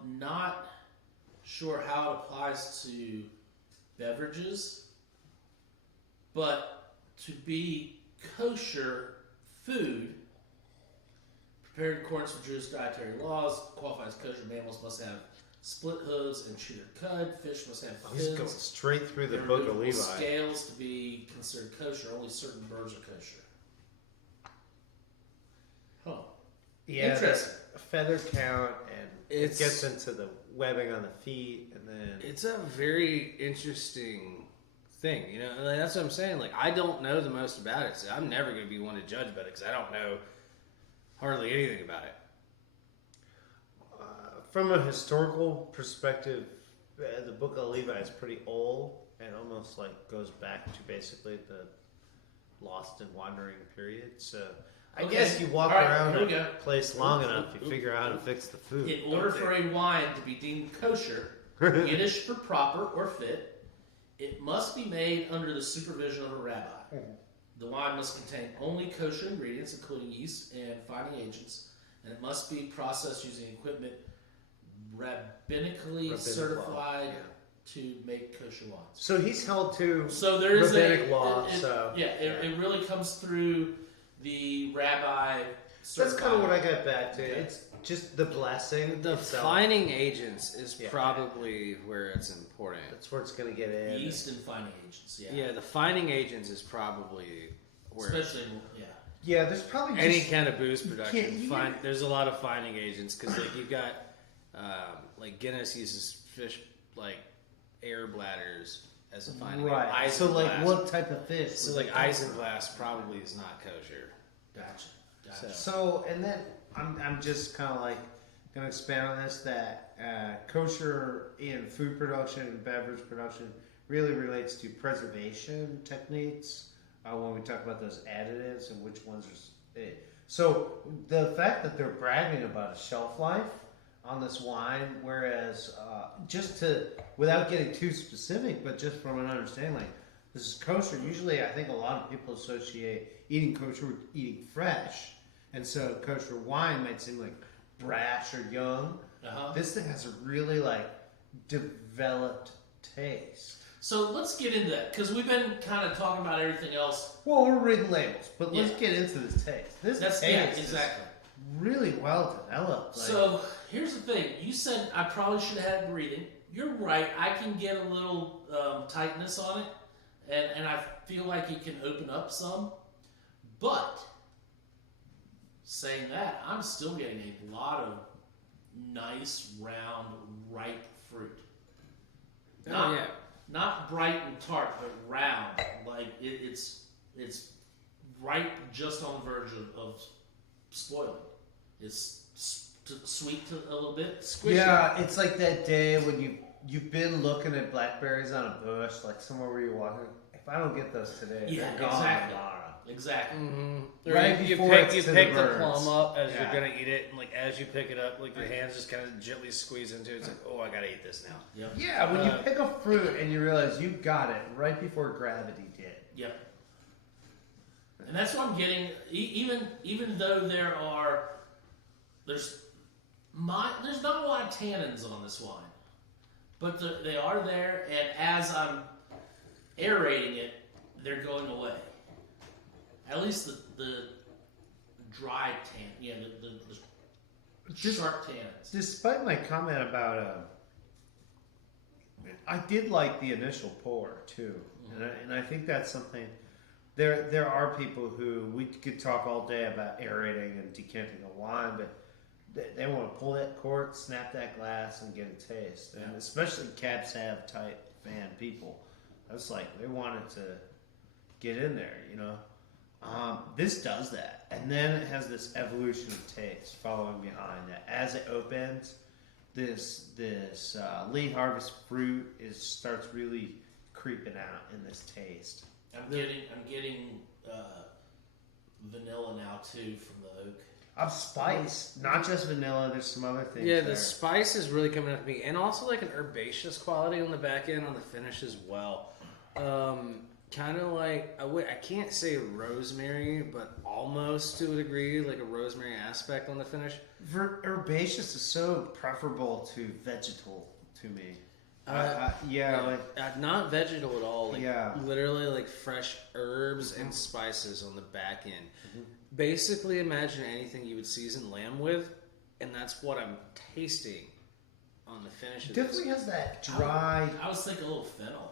Not sure how it applies to beverages, but to be kosher food, prepared in accordance with Jewish dietary laws, qualified as kosher mammals must have split hooves and chewed or cud. Fish must have He's going fins. straight through the and book of removable Levi. Scales to be considered kosher. Only certain birds are kosher. Huh. Yeah, Interesting. the feather count, and it It's- gets into the webbing on the feet, and then It's a very interesting thing, you know. Like, that's what I'm saying. Like, I don't know the most about it, so I'm never going to be one to judge about it because I don't know hardly anything about it. from a historical perspective, the book of Levi is pretty old and almost like goes back to basically the lost and wandering period. So I Okay. guess you walk All right, around here we a go. place long enough, you figure out how to fix the food. In order don't for a wine to be deemed kosher, Yiddish for proper or fit, it must be made under the supervision of a rabbi. The wine must contain only kosher ingredients, including yeast and fining agents, and it must be processed using equipment rabbinically Rabbinic certified law, to make kosher wines. So he's held to So there is rabbinic law. it really comes through the rabbi. That's kind of what I certified. got back to. Okay. It's just the blessing The itself. fining agents is Yeah. probably where it's important. That's where it's going to get in. Yeast and fining agents, Yeah, the fining agents is probably where especially Yeah, there's probably any just kind of booze production. you- There's a lot of fining agents because like you've got like Guinness uses fish like air bladders as a fining right. So like, Isinglass. what type of fish? So would like they come from? isinglass probably is not kosher. Gotcha. So- So, and then I'm just kind of like going to expand on this that kosher in food production and beverage production really relates to preservation techniques when we talk about those additives and which ones are. So, the fact that they're bragging about a shelf life on this wine, whereas just to, without getting too specific, but just from an understanding, like, this is kosher. Usually, I think a lot of people associate eating kosher with eating fresh. And so kosher wine might seem like brash or young. Uh-huh. This thing has a really like developed taste. So let's get into that because we've been kind of talking about everything else. Well, we're reading labels, but let's Yeah. get into this taste. This That's taste exactly. is really well developed. Like, So here's the thing: you said I probably should have had breathing. You're right. I can get a little tightness on it, and I feel like it can open up some. But saying that, I'm still getting a lot of nice, round, ripe fruit. Oh yeah. Not bright and tart, but round. Like it's ripe, just on the verge of spoiling. It's sweet to a little bit, squishy. yeah, it's like that day when you've been looking at blackberries on a bush, like somewhere where you're walking. If I don't get those today, Yeah, they're gone exactly. tomorrow. Exactly. Mm-hmm. Right you before pick, it's you to the pick the birds. plum up as Yeah. you're gonna eat it, and like as you pick it up, like your hands just kind of gently squeeze into it. It's like, oh, I gotta eat this now. Yep. Yeah, when you pick a fruit and you realize you got it right before gravity did. Yep. And that's what I'm getting. Even though there's not a lot of tannins on this wine, but they are there. And as I'm aerating it, they're going away. At least the dry tan, the Just- sharp tannins. Despite my comment about, I did like the initial pour too, and I think that's something. There are people who we could talk all day about aerating and decanting a wine, but they want to pull that cork, snap that glass, and get a taste. And Yeah. especially Cab Sav type fan people, that's like they want it to get in there, you know. This does that, and then it has this evolution of taste following behind it. As it opens, this late harvest fruit starts really creeping out in this taste. I'm getting vanilla now too from the oak. Of spice, not just vanilla. There's some other things. Yeah, there. the spice is really coming up to me, and also like an herbaceous quality on the back end on the finish as well. Kind of like I can't say rosemary, but almost to a degree, like a rosemary aspect on the finish. Herbaceous is so preferable to vegetal to me. Not vegetal at all. Like, Yeah. literally like fresh herbs and spices on the back end. Basically, imagine anything you would season lamb with, and that's what I'm tasting on the finish. Of Definitely has that dry. I was thinking a little fennel.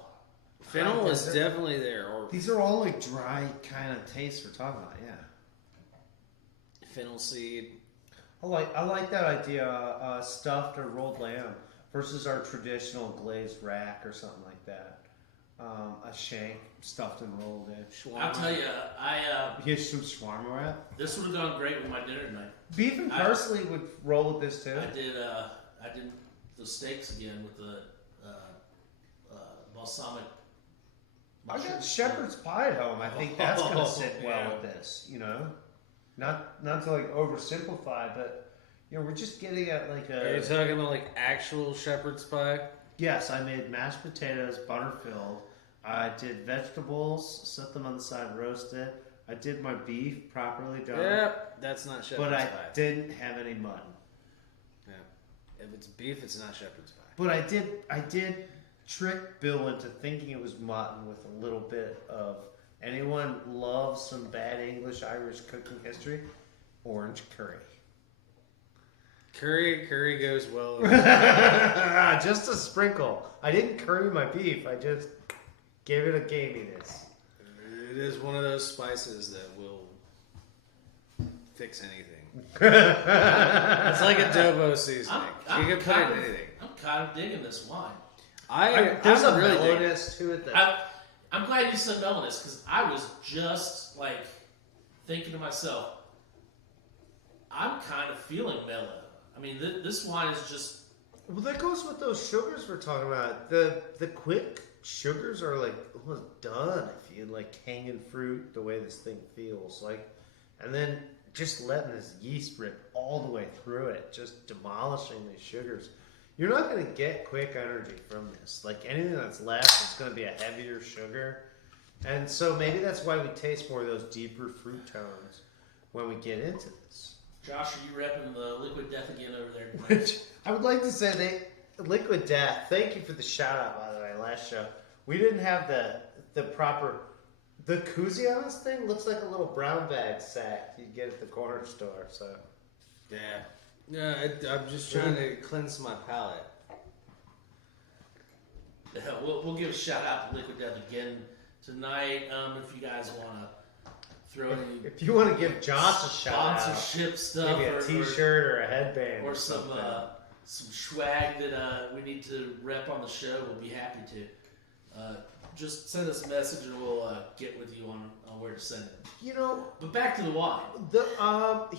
Fennel is definitely there. Or These are all like dry kind of tastes we're talking about. Yeah. fennel seed. I like that idea. Stuffed or rolled lamb versus our traditional glazed rack or something like that. A shank stuffed and rolled in. I'll tell you, Here's some shawarma wrap. this would have gone great with my dinner tonight. Beef and parsley would roll with this too. I did the steaks again with the balsamic. I got mushrooms. shepherd's pie at home. I think that's gonna sit well with this. You know, not to like oversimplify, but you know, we're just getting at like Are you a. talking about like actual shepherd's pie? Yes, I made mashed potatoes, butter filled. I did vegetables, set them on the side, roasted. I did my beef properly done. Yep, that's not shepherd's But I pie. didn't have any mutton. Yeah. If it's beef, it's not shepherd's pie. But I did trick Bill into thinking it was mutton with a little bit of. Anyone loves some bad English Irish cooking history? Orange curry. Curry goes well. Just a sprinkle. I didn't curry my beef. I just gave it a gaminess. It is one of those spices that will fix anything. It's like adobo seasoning. You can put it in anything. I'm kind of digging this wine. There's a really digging it. mellowness to it. That I'm glad you said mellowness because I was just like thinking to myself, I'm kind of feeling mellow. I mean, this wine is just. well, that goes with those sugars we're talking about. The quick sugars are like almost done if you like hanging fruit the way this thing feels like, and then just letting this yeast rip all the way through it, just demolishing these sugars. You're not going to get quick energy from this. Like anything that's left is going to be a heavier sugar, and so maybe that's why we taste more of those deeper fruit tones when we get into this. Josh, are you repping the Liquid Death again over there tonight? I would like to say Liquid Death. Thank you for the shout out, by the way. Last show we didn't have the proper. The koozie on this thing looks like a little brown bag sack you get at the corner store. So Yeah, I'm just trying to cleanse my palate. Yeah, we'll give a shout out to Liquid Death again tonight. If you guys want to throw any if you want to give Josh a shout out, sponsorship stuff, maybe a T-shirt or a headband, or something. some swag that we need to rep on the show, we'll be happy to. Just send us a message and we'll get with you on where to send it. You know, But back to the wine.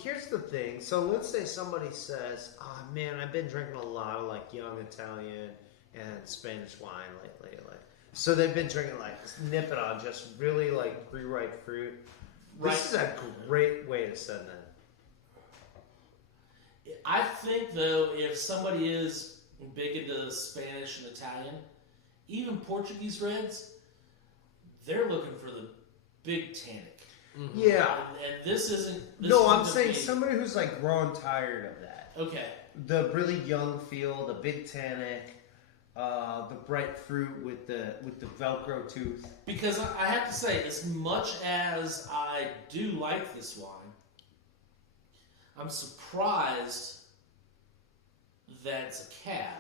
Here's the thing. So let's say somebody says, "Oh man, I've been drinking a lot of like young Italian and Spanish wine lately." Like, so they've been drinking like nipping on just really like pre-ripe fruit. This is a great way to send that. I think though, if somebody is big into Spanish and Italian, even Portuguese reds, they're looking for the big tannic. Mm-hmm. Yeah. And this isn't. I'm saying somebody who's like growing tired of that. Okay. The really young feel, the big tannic, the bright fruit with the Velcro tooth. Because I have to say, as much as I do like this wine, I'm surprised that it's a cab.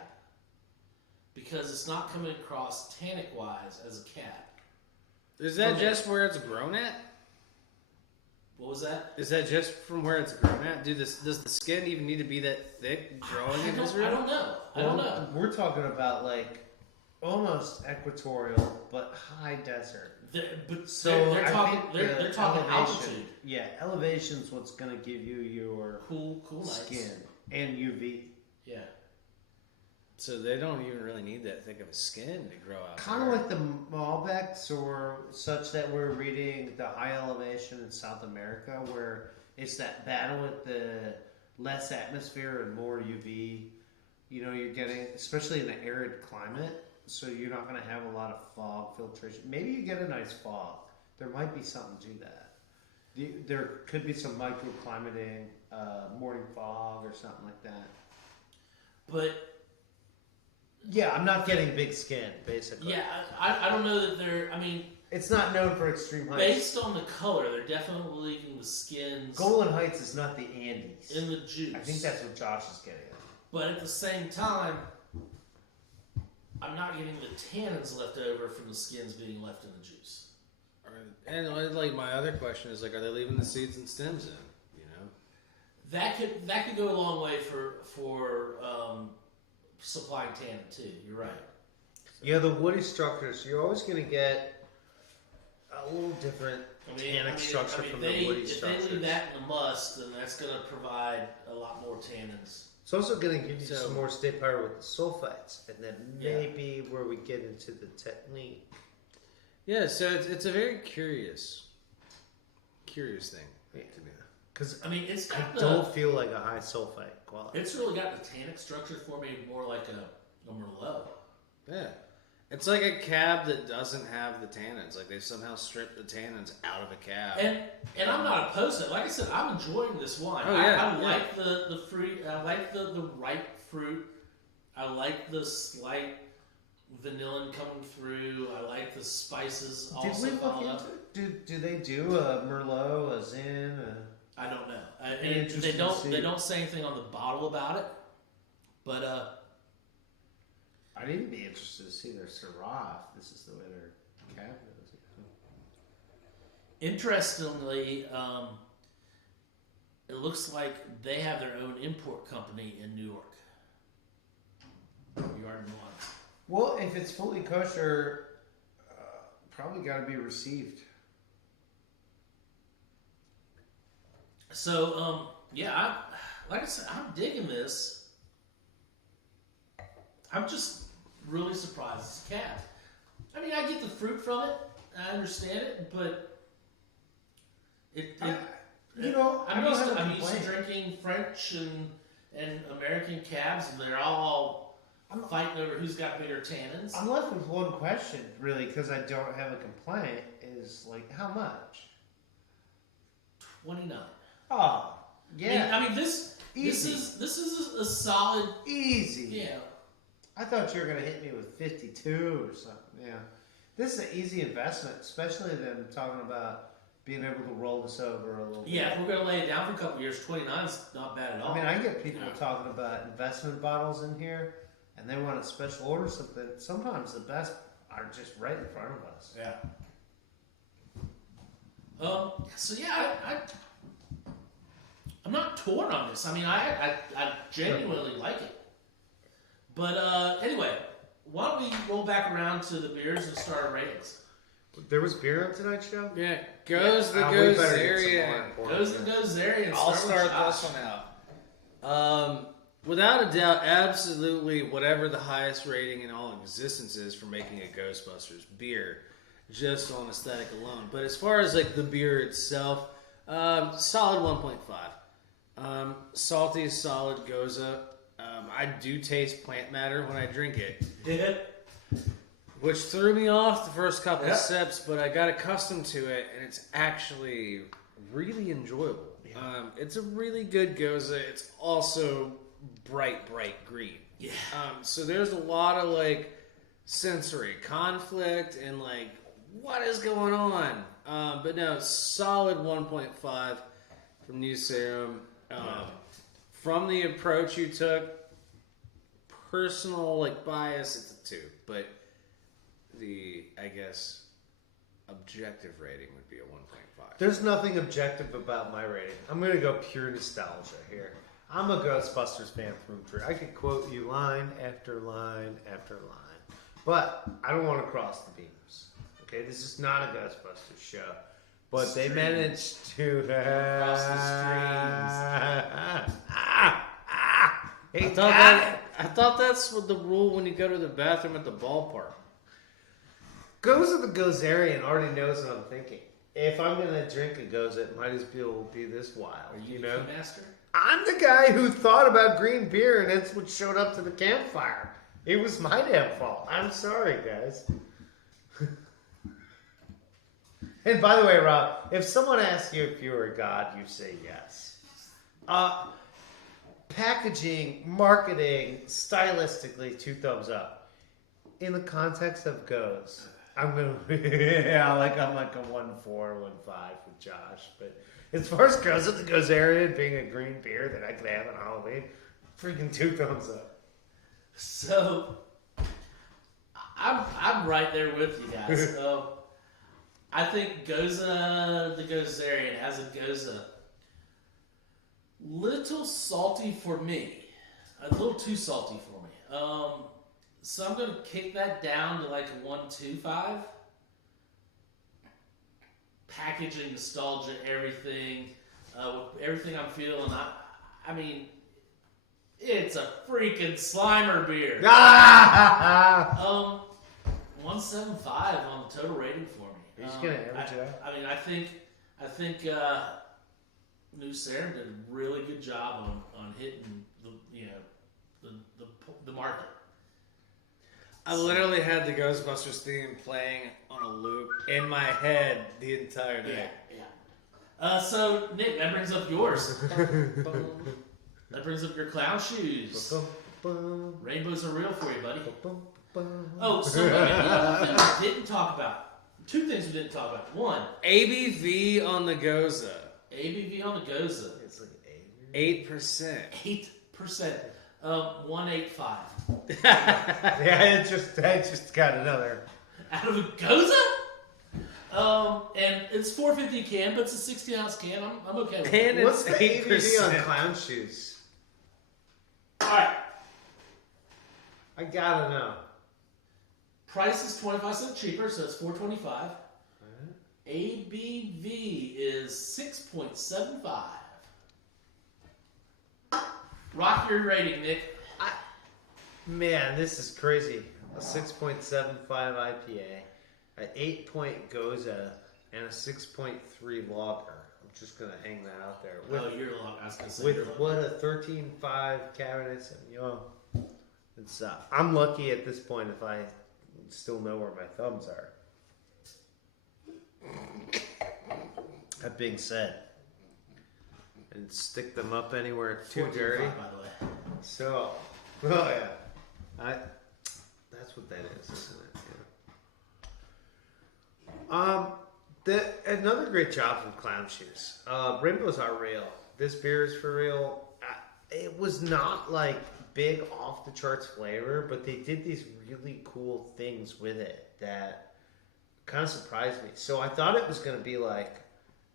Because it's not coming across tannic-wise as a cab. Is that just where it's grown at? What was that? Is that just from where it's grown at? Does the skin even need to be that thick growing in Israel? I don't know. We're talking about like almost equatorial, but high desert. They're talking altitude. Yeah, elevation's what's going to give you your Cool skin nights. and UV. Yeah. So they don't even really need that thick of a skin to grow out. Kind of like the Malbecs or such that we're reading the high elevation in South America, where it's that battle with the less atmosphere and more UV. You know, you're getting, especially in an arid climate, so you're not going to have a lot of fog filtration. Maybe you get a nice fog. There might be something to that. There could be some microclimating, morning fog or something like that. But yeah, I'm not getting big skin, basically. yeah, I don't know that they're. I mean, it's not known for extreme heights. based on the color, they're definitely leaving the skins Golan Heights is not the Andes. in the juice. I think that's what Josh is getting at. But at the same time, I'm not getting the tannins left over from the skins being left in the juice. And like my other question is like, are they leaving the seeds and stems in? You know, That could go a long way for supplying tannin too. You're right. Yeah, the woody structures, you're always going to get a little different tannic structure from the woody structures. If they leave that in the must, then that's going to provide a lot more tannins. It's also going to give you some more state power with the sulfites, and then maybe where we get into the technique. yeah. So it's a very curious thing. Yeah. Because I mean, it's I got don't feel like a high sulfite quality. It's really got the tannic structure for me more like a Merlot. Yeah. It's like a cab that doesn't have the tannins. Like they've somehow stripped the tannins out of a cab. And I'm not opposed to it. Like I said, I'm enjoying this wine. Oh, yeah, I like the fruit. I like the ripe fruit. I like the slight vanilla coming through. I like the spices Did also we look followed into up. it? Do they do a Merlot, a Zin, I don't know. Interesting to see. They don't say anything on the bottle about it. But I'd even be interested to see their Syrah. This is the way their cab goes. interestingly, it looks like they have their own import company in New York. Yard and Wines. Well, if it's fully kosher, probably got to be received. So, like I said, I'm digging this. I'm just really surprised it's a cab. I mean, I get the fruit from it. I understand it, but I'm used to drinking French and American cabs, and they're all fighting over who's got bigger tannins. I'm left with one question, really, because I don't have a complaint. Is like, how much? 29. Oh, yeah. I mean this is a solid Easy. Yeah. I thought you were gonna hit me with 52 or something. Yeah. This is an easy investment, especially them talking about being able to roll this over a little bit. Yeah, if we're gonna lay it down for a couple of years, 29 is not bad at all. I mean, I get people talking about investment bottles in here, and they want to special order something. Sometimes the best are just right in front of us. Yeah. So yeah, I'm not torn on this. I mean, I genuinely like it. But anyway, why don't we roll back around to the beers and start our ratings? There was beer on tonight's show? Yeah, goes the we better get some Gozerian. more important Goes the beer. Gozerian. I'll start start with this one out. Without a doubt, absolutely whatever the highest rating in all existence is for making a Ghostbusters beer, just on aesthetic alone. But as far as like the beer itself, solid 1.5. Salty, solid Goza. I do taste plant matter when I drink it. Which threw me off the first couple of sips, but I got accustomed to it, and it's actually really enjoyable. Yeah. It's a really good Goza. It's also bright green. Yeah. So there's a lot of like sensory conflict and like what is going on. But no, solid 1.5 from New Serum. From the approach you took, personal like bias, it's a 2, but the, I guess, objective rating would be a 1.5. There's nothing objective about my rating. I'm going to go pure nostalgia here. I'm a Ghostbusters fan through and through. I could quote you line after line after line. But I don't want to cross the beams. Okay, this is not a Ghostbusters show. But they managed to Cross the streams. I thought that's what the rule when you go to the bathroom at the ballpark. Goza the Gozerian already knows what I'm thinking. If I'm gonna drink a Goza, it might as well be this wild. Are you know? the master? I'm the guy who thought about green beer, and that's what showed up to the campfire. It was my damn fault. I'm sorry, guys. And by the way, Rob, if someone asks you if you were a god, you say yes. Packaging, marketing, stylistically, 2 thumbs up. In the context of Goes, I'm gonna I'm like a 1-4, 1-5 with Josh. But as far as Goes at the Gozerian being a green beer that I could have on Halloween, freaking 2 thumbs up. So, I'm right there with you guys. I think Goza the Gozerian as a Goza, little salty for me, a little too salty for me. So I'm gonna kick that down to like a 1.25. Packaging, nostalgia, everything, with everything I'm feeling. I mean, it's a freaking Slimer beer. 1.75 on the total rating for me. Are you just gonna average it out? I mean, I think New Serum did a really good job on hitting the market. I literally had the Ghostbusters theme playing on a loop in my head the entire day. Yeah. So Nick, that brings up yours. That brings up your clown shoes. Rainbows are real for you, buddy. Oh, so another thing we didn't talk about. 2 things we didn't talk about. 1, ABV on the Goza. ABV on the Goza. It's like 8%. 8%. 185. Yeah, I just got another. Out of a Goza? And it's $4.50 a can, but it's a 16-ounce can. I'm okay with it. And What's it's the ABV on 8%. clown shoes? Alright. I gotta know. Price is 25% cheaper, so it's $4.25. ABV is 6.75. Rock your rating, Nick. Man, this is crazy. A 6.75 IPA, an 8-point Goza, and a 6.3 lager. I'm just gonna hang that out there. With, You're long. I was gonna say with you're long. what a 13.5 cabinets. And, it's I'm lucky at this point if I still know where my thumbs are. That being said, and stick them up anywhere too 14.5, dirty. by the way. So, oh yeah, that's what that is, isn't it? Yeah. Another great job from Clown Shoes. Rainbows are real. This beer is for real. It was not like big off the charts flavor, but they did these really cool things with it that kind of surprised me. So I thought it was going to be like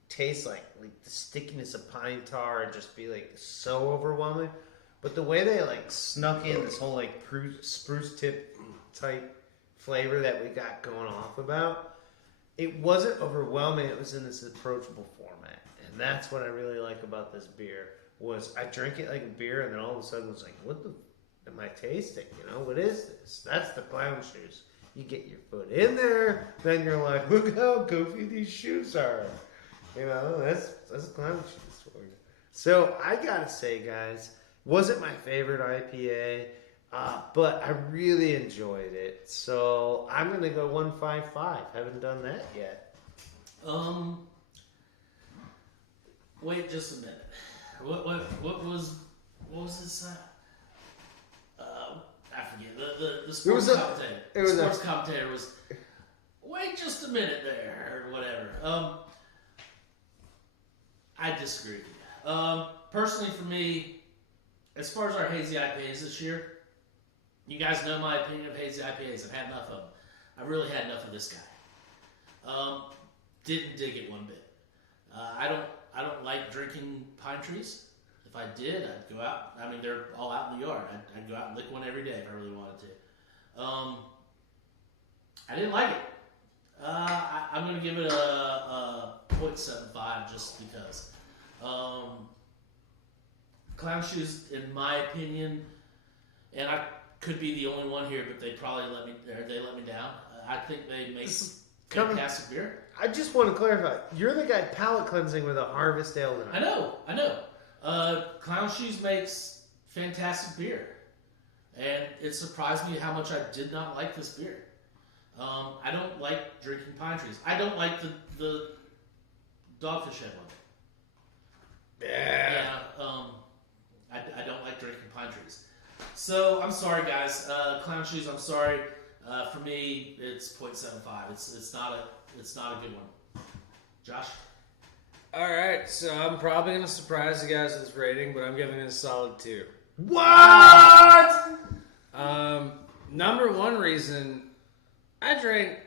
taste like the stickiness of pine tar and just be like so overwhelming. But the way they like snuck in this whole like spruce tip type flavor that we got going off about, it wasn't overwhelming. It was in this approachable format, and that's what I really like about this beer. Was I drank it like a beer, and then all of a sudden was like, what the am I tasting? What is this? That's the Clown Shoes. You get your foot in there, then you're like, look how goofy these shoes are. That's Clown Shoes for you. So I gotta say, guys, wasn't my favorite IPA, but I really enjoyed it. So I'm gonna go 155. Haven't done that yet. Wait just a minute. What was this? I forget. The sports commentator. The sports commentator was. Wait just a minute there, or whatever. I disagree with you. Personally, for me, as far as our hazy IPAs this year, you guys know my opinion of hazy IPAs. I've had enough of them. I really had enough of this guy. Didn't dig it one bit. I don't like drinking pine trees. If I did, I'd go out. I mean, they're all out in the yard. I'd go out and lick one every day if I really wanted to. I didn't like it. I'm going to give it a 0.75 just because. Clown Shoes, in my opinion, and I could be the only one here, but they probably let me down. I think they make fantastic beer. I just want to clarify. You're the guy palate cleansing with a Harvest Ale tonight. I know. Clown Shoes makes fantastic beer. And it surprised me how much I did not like this beer. I don't like drinking pine trees. I don't like the Dogfish Head one. Yeah. I don't like drinking pine trees. So, I'm sorry, guys. Clown Shoes, I'm sorry. For me, it's 0.75. It's not a good one. Josh? Alright, so I'm probably going to surprise you guys with this rating, but I'm giving it a solid 2. What? Number one reason, I drank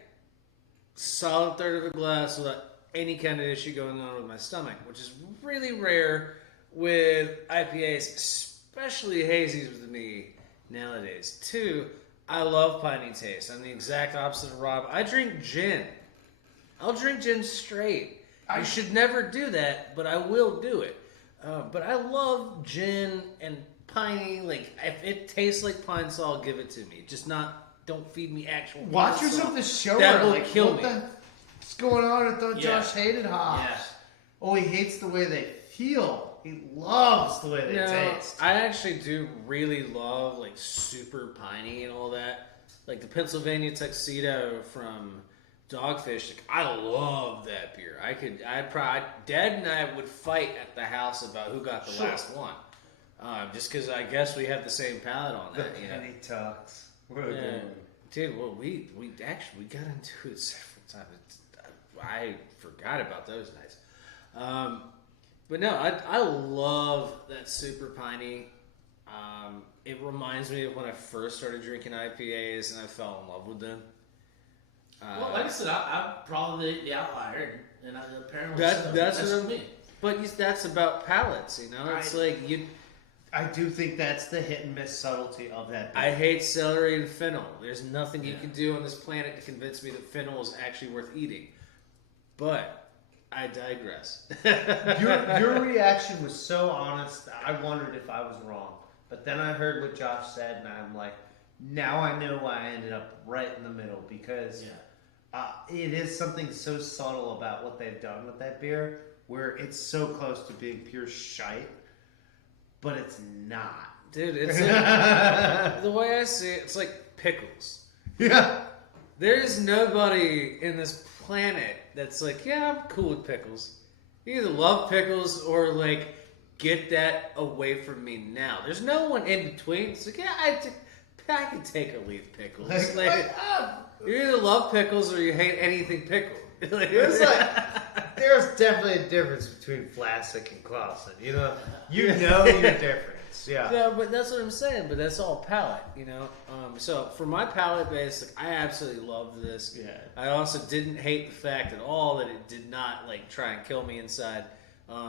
solid third of a glass without any kind of issue going on with my stomach, which is really rare with IPAs, especially hazies with me nowadays. 2, I love piney taste. I'm the exact opposite of Rob. I drink gin. I'll drink gin straight. I should never do that, but I will do it. But I love gin and piney. Like, if it tastes like pine saw, give it to me. Just don't feed me actual Watch pine yourself saw. this show. That will like, kill what me. What's going on? I thought Yeah. Josh hated hops. Yeah. Oh, he hates the way they feel. He loves the way they taste. I actually do really love like super piney and all that. Like the Pennsylvania Tuxedo from Dogfish. Like, I love that beer. Dad and I would fight at the house about who got the last one. Just because I guess we have the same palate on that. The You know? penny tux. What a Yeah. good one. Dude, well, we got into it several times. I forgot about those nights. But no, I love that super piney. It reminds me of when I first started drinking IPAs and I fell in love with them. Well, like I said, I'm probably the outlier, and apparently That's for what me. But that's about palates, you know? It's like you. I do think that's the hit and miss subtlety of that beer. I hate celery and fennel. There's nothing you can do on this planet to convince me that fennel is actually worth eating. But I digress. Your reaction was so honest, I wondered if I was wrong. But then I heard what Josh said, and I'm like, now I know why I ended up right in the middle. Because it is something so subtle about what they've done with that beer, where it's so close to being pure shite, but it's not. Dude, it's like, the way I see it, it's like pickles. Yeah. There's nobody in this planet that's like, yeah, I'm cool with pickles. You either love pickles or like, get that away from me now. There's no one in between. It's like, yeah, I can take or leave pickles. You either love pickles or you hate anything pickled. There's definitely a difference between Vlasic and Clausen. You know your difference. Yeah. Yeah, but that's what I'm saying. But that's all palate, you know. So for my palate base, like, I absolutely loved this. Yeah. I also didn't hate the fact at all that it did not like try and kill me inside.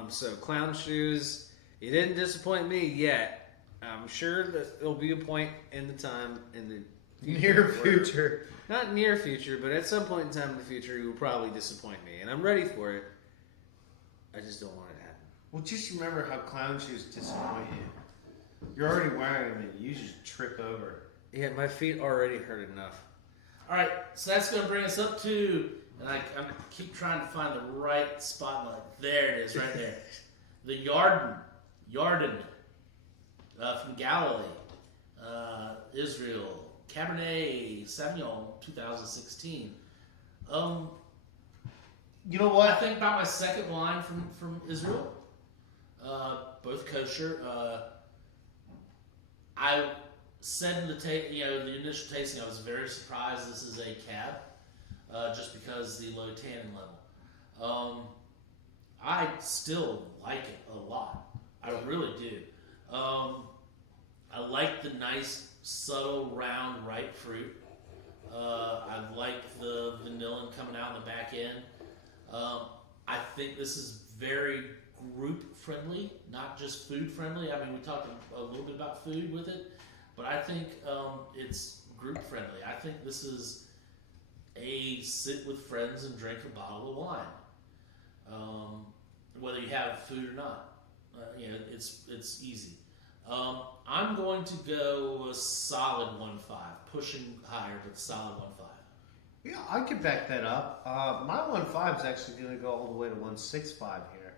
So Clown Shoes, it didn't disappoint me yet. I'm sure that there'll be a point in the time in the Near future. Not near future, but at some point in time in the future, it will probably disappoint me, and I'm ready for it. I just don't want it to happen. Well, just remember how Clown Shoes disappoint you. You're already wearing them, and you just trip over. Yeah, my feet already hurt enough. All right, so that's going to bring us up to, and I'm keep trying to find the right spot. Like, there it is, right there. The Yarden, from Galilee, Israel, Cabernet Sauvignon, 2016. You know what? I think about my second wine from Israel. Both kosher. I said in the initial tasting, I was very surprised this is a cab, just because the low tannin level. I still like it a lot. I really do. I like the nice, subtle, round, ripe fruit. I like the vanilla coming out in the back end. I think this is very group friendly, not just food friendly. I mean, we talked a little bit about food with it, but I think it's group friendly. I think this is sit with friends and drink a bottle of wine, whether you have food or not. It's easy. I'm going to go a solid 1.5, pushing higher, but solid 1.5. Yeah, I could back that up. My 1.5 is actually going to go all the way to 1.65 here,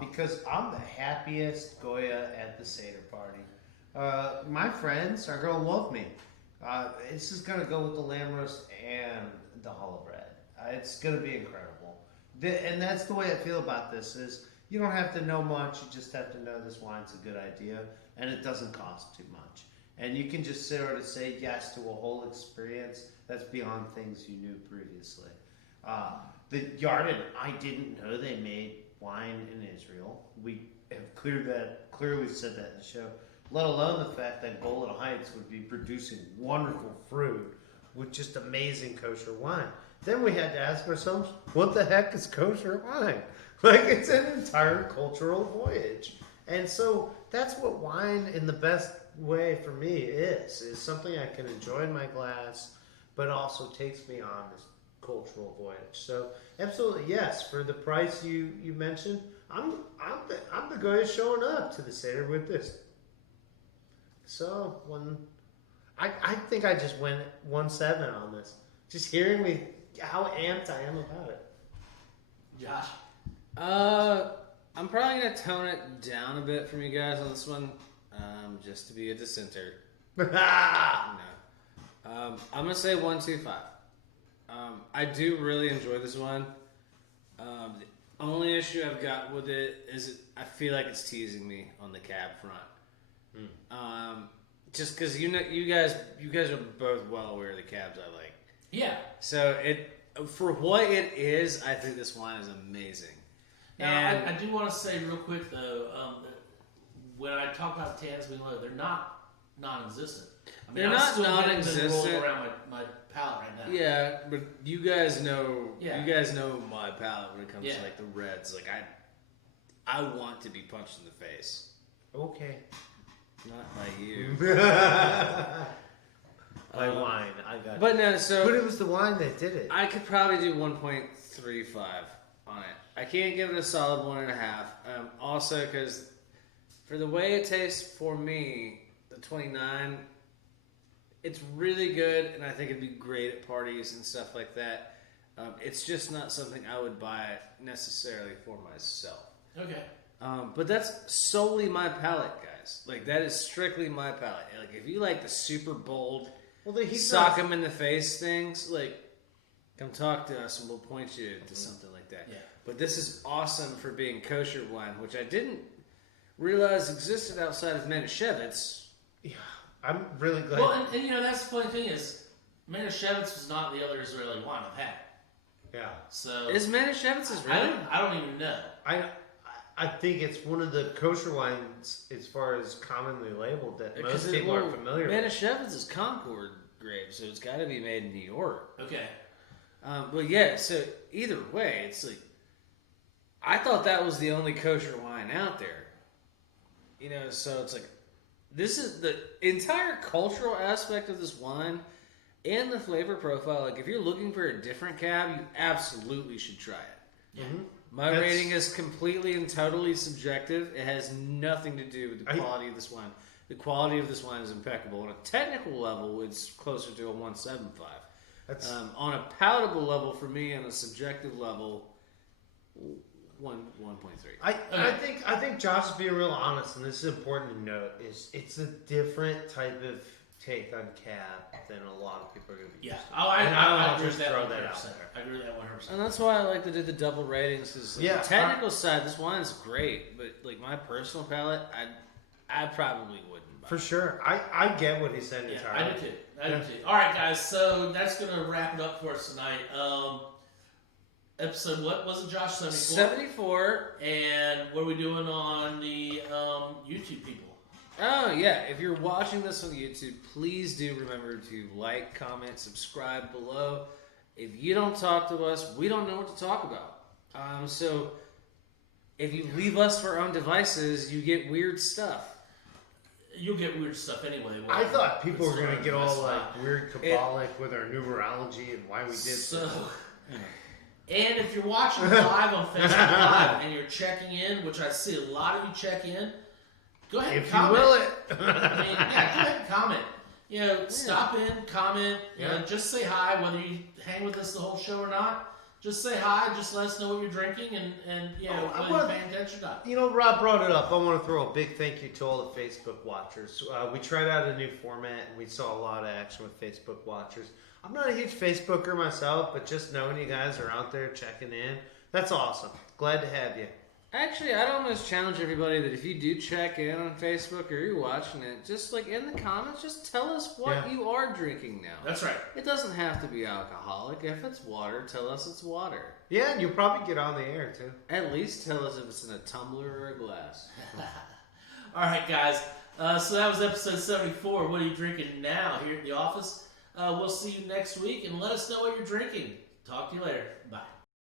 because I'm the happiest Goya at the Seder party. My friends are going to love me. This is going to go with the lamb roast and the challah bread. It's going to be incredible. And that's the way I feel about this is you don't have to know much. You just have to know this wine's a good idea, and it doesn't cost too much. And you can just sort of say yes to a whole experience that's beyond things you knew previously. The Yarden, I didn't know they made wine in Israel. We have clearly said that in the show. Let alone the fact that Golan Heights would be producing wonderful fruit with just amazing kosher wine. Then we had to ask ourselves, what the heck is kosher wine? Like, it's an entire cultural voyage. And so that's what wine in the best way for me is something I can enjoy in my glass, but also takes me on this cultural voyage. So absolutely, yes, for the price you mentioned, I'm the guy showing up to the Seder with this. So I think I just went 1.7 on this. Just hearing me how amped I am about it. Josh? I'm probably gonna tone it down a bit from you guys on this one, just to be a dissenter. No. I'm gonna say 1.25. I do really enjoy this one. The only issue I've got with it is I feel like it's teasing me on the cab front. Just because you guys are both well aware of the cabs I like. Yeah. So for what it is, I think this wine is amazing. Now, and I do want to say real quick though, that when I talk about tannins being low, they're not non-existent. I mean, they're not still non-existent. Rolling around my palate right now. Yeah, but you guys know. Yeah. You guys know my palate when it comes Yeah. to like the reds. Like I want to be punched in the face. Okay. Not by you. By wine, I got But no, so But it was the wine that did it. I could probably do 1.35 on it. I can't give it a solid 1.5. Also, because for the way it tastes for me, the 29, it's really good, and I think it'd be great at parties and stuff like that. It's just not something I would buy necessarily for myself. Okay. But that's solely my palate, guys. Like, that is strictly my palate. Like, if you like the super bold, sock them in the face things, like, come talk to us and we'll point you to something like that. Yeah. But this is awesome for being kosher wine, which I didn't realize existed outside of Manischewitz. Yeah, I'm really glad. Well, and that's the funny thing is, Manischewitz was not the other Israeli wine I've had. Yeah. So Is Manischewitz Israeli? I don't even know. I think it's one of the kosher wines, as far as commonly labeled, that most people are familiar with. Manischewitz is Concord grape, so it's got to be made in New York. Okay. But yeah, so either way, it's like, I thought that was the only kosher wine out there. So it's like, this is the entire cultural aspect of this wine and the flavor profile. Like, if you're looking for a different cab, you absolutely should try it. Mm-hmm. My rating is completely and totally subjective. It has nothing to do with the quality of this wine. The quality of this wine is impeccable. On a technical level, it's closer to a 1.75. On a palatable level for me, on a subjective level, 1.3. I think Josh is being real honest, and this is important to note. It's a different type of take on cab than a lot of people are going to be. Yeah, used to. I agree with that 100%. I agree with that 100%. And that's why I like to do the double ratings, because the technical side, this wine is great, but like my personal palate, I probably wouldn't buy. For sure, I get what he's saying. Yeah, I do too. All right, guys. So that's gonna wrap it up for us tonight. Episode what was it, Josh? 74. And what are we doing on the YouTube people? Oh, yeah. If you're watching this on YouTube, please do remember to like, comment, subscribe below. If you don't talk to us, we don't know what to talk about. So if you leave us for our own devices, you get weird stuff. you'll get weird stuff anyway. I thought people were gonna get all like like weird Kabbalic with our numerology and why we did so. so. And if you're watching live on Facebook Live and you're checking in, which I see a lot of you check in, go ahead and If comment. you will it. I mean, yeah, go ahead and comment. You know, stop in, comment, you know, just say hi, whether you hang with us the whole show or not. Just say hi, just let us know what you're drinking and you know, whether you're paying attention or not. You know, Rob brought it up. I want to throw a big thank you to all the Facebook watchers. We tried out a new format, and we saw a lot of action with Facebook watchers. I'm not a huge Facebooker myself, but just knowing you guys are out there checking in, that's awesome. Glad to have you. Actually, I'd almost challenge everybody that if you do check in on Facebook or you're watching it, just like in the comments, just tell us what you are drinking now. That's right. It doesn't have to be alcoholic. If it's water, tell us it's water. Yeah, and you'll probably get on the air, too. At least tell us if it's in a tumbler or a glass. All right, guys. So that was episode 74. What are you drinking now here at the office? We'll see you next week, and let us know what you're drinking. Talk to you later. Bye.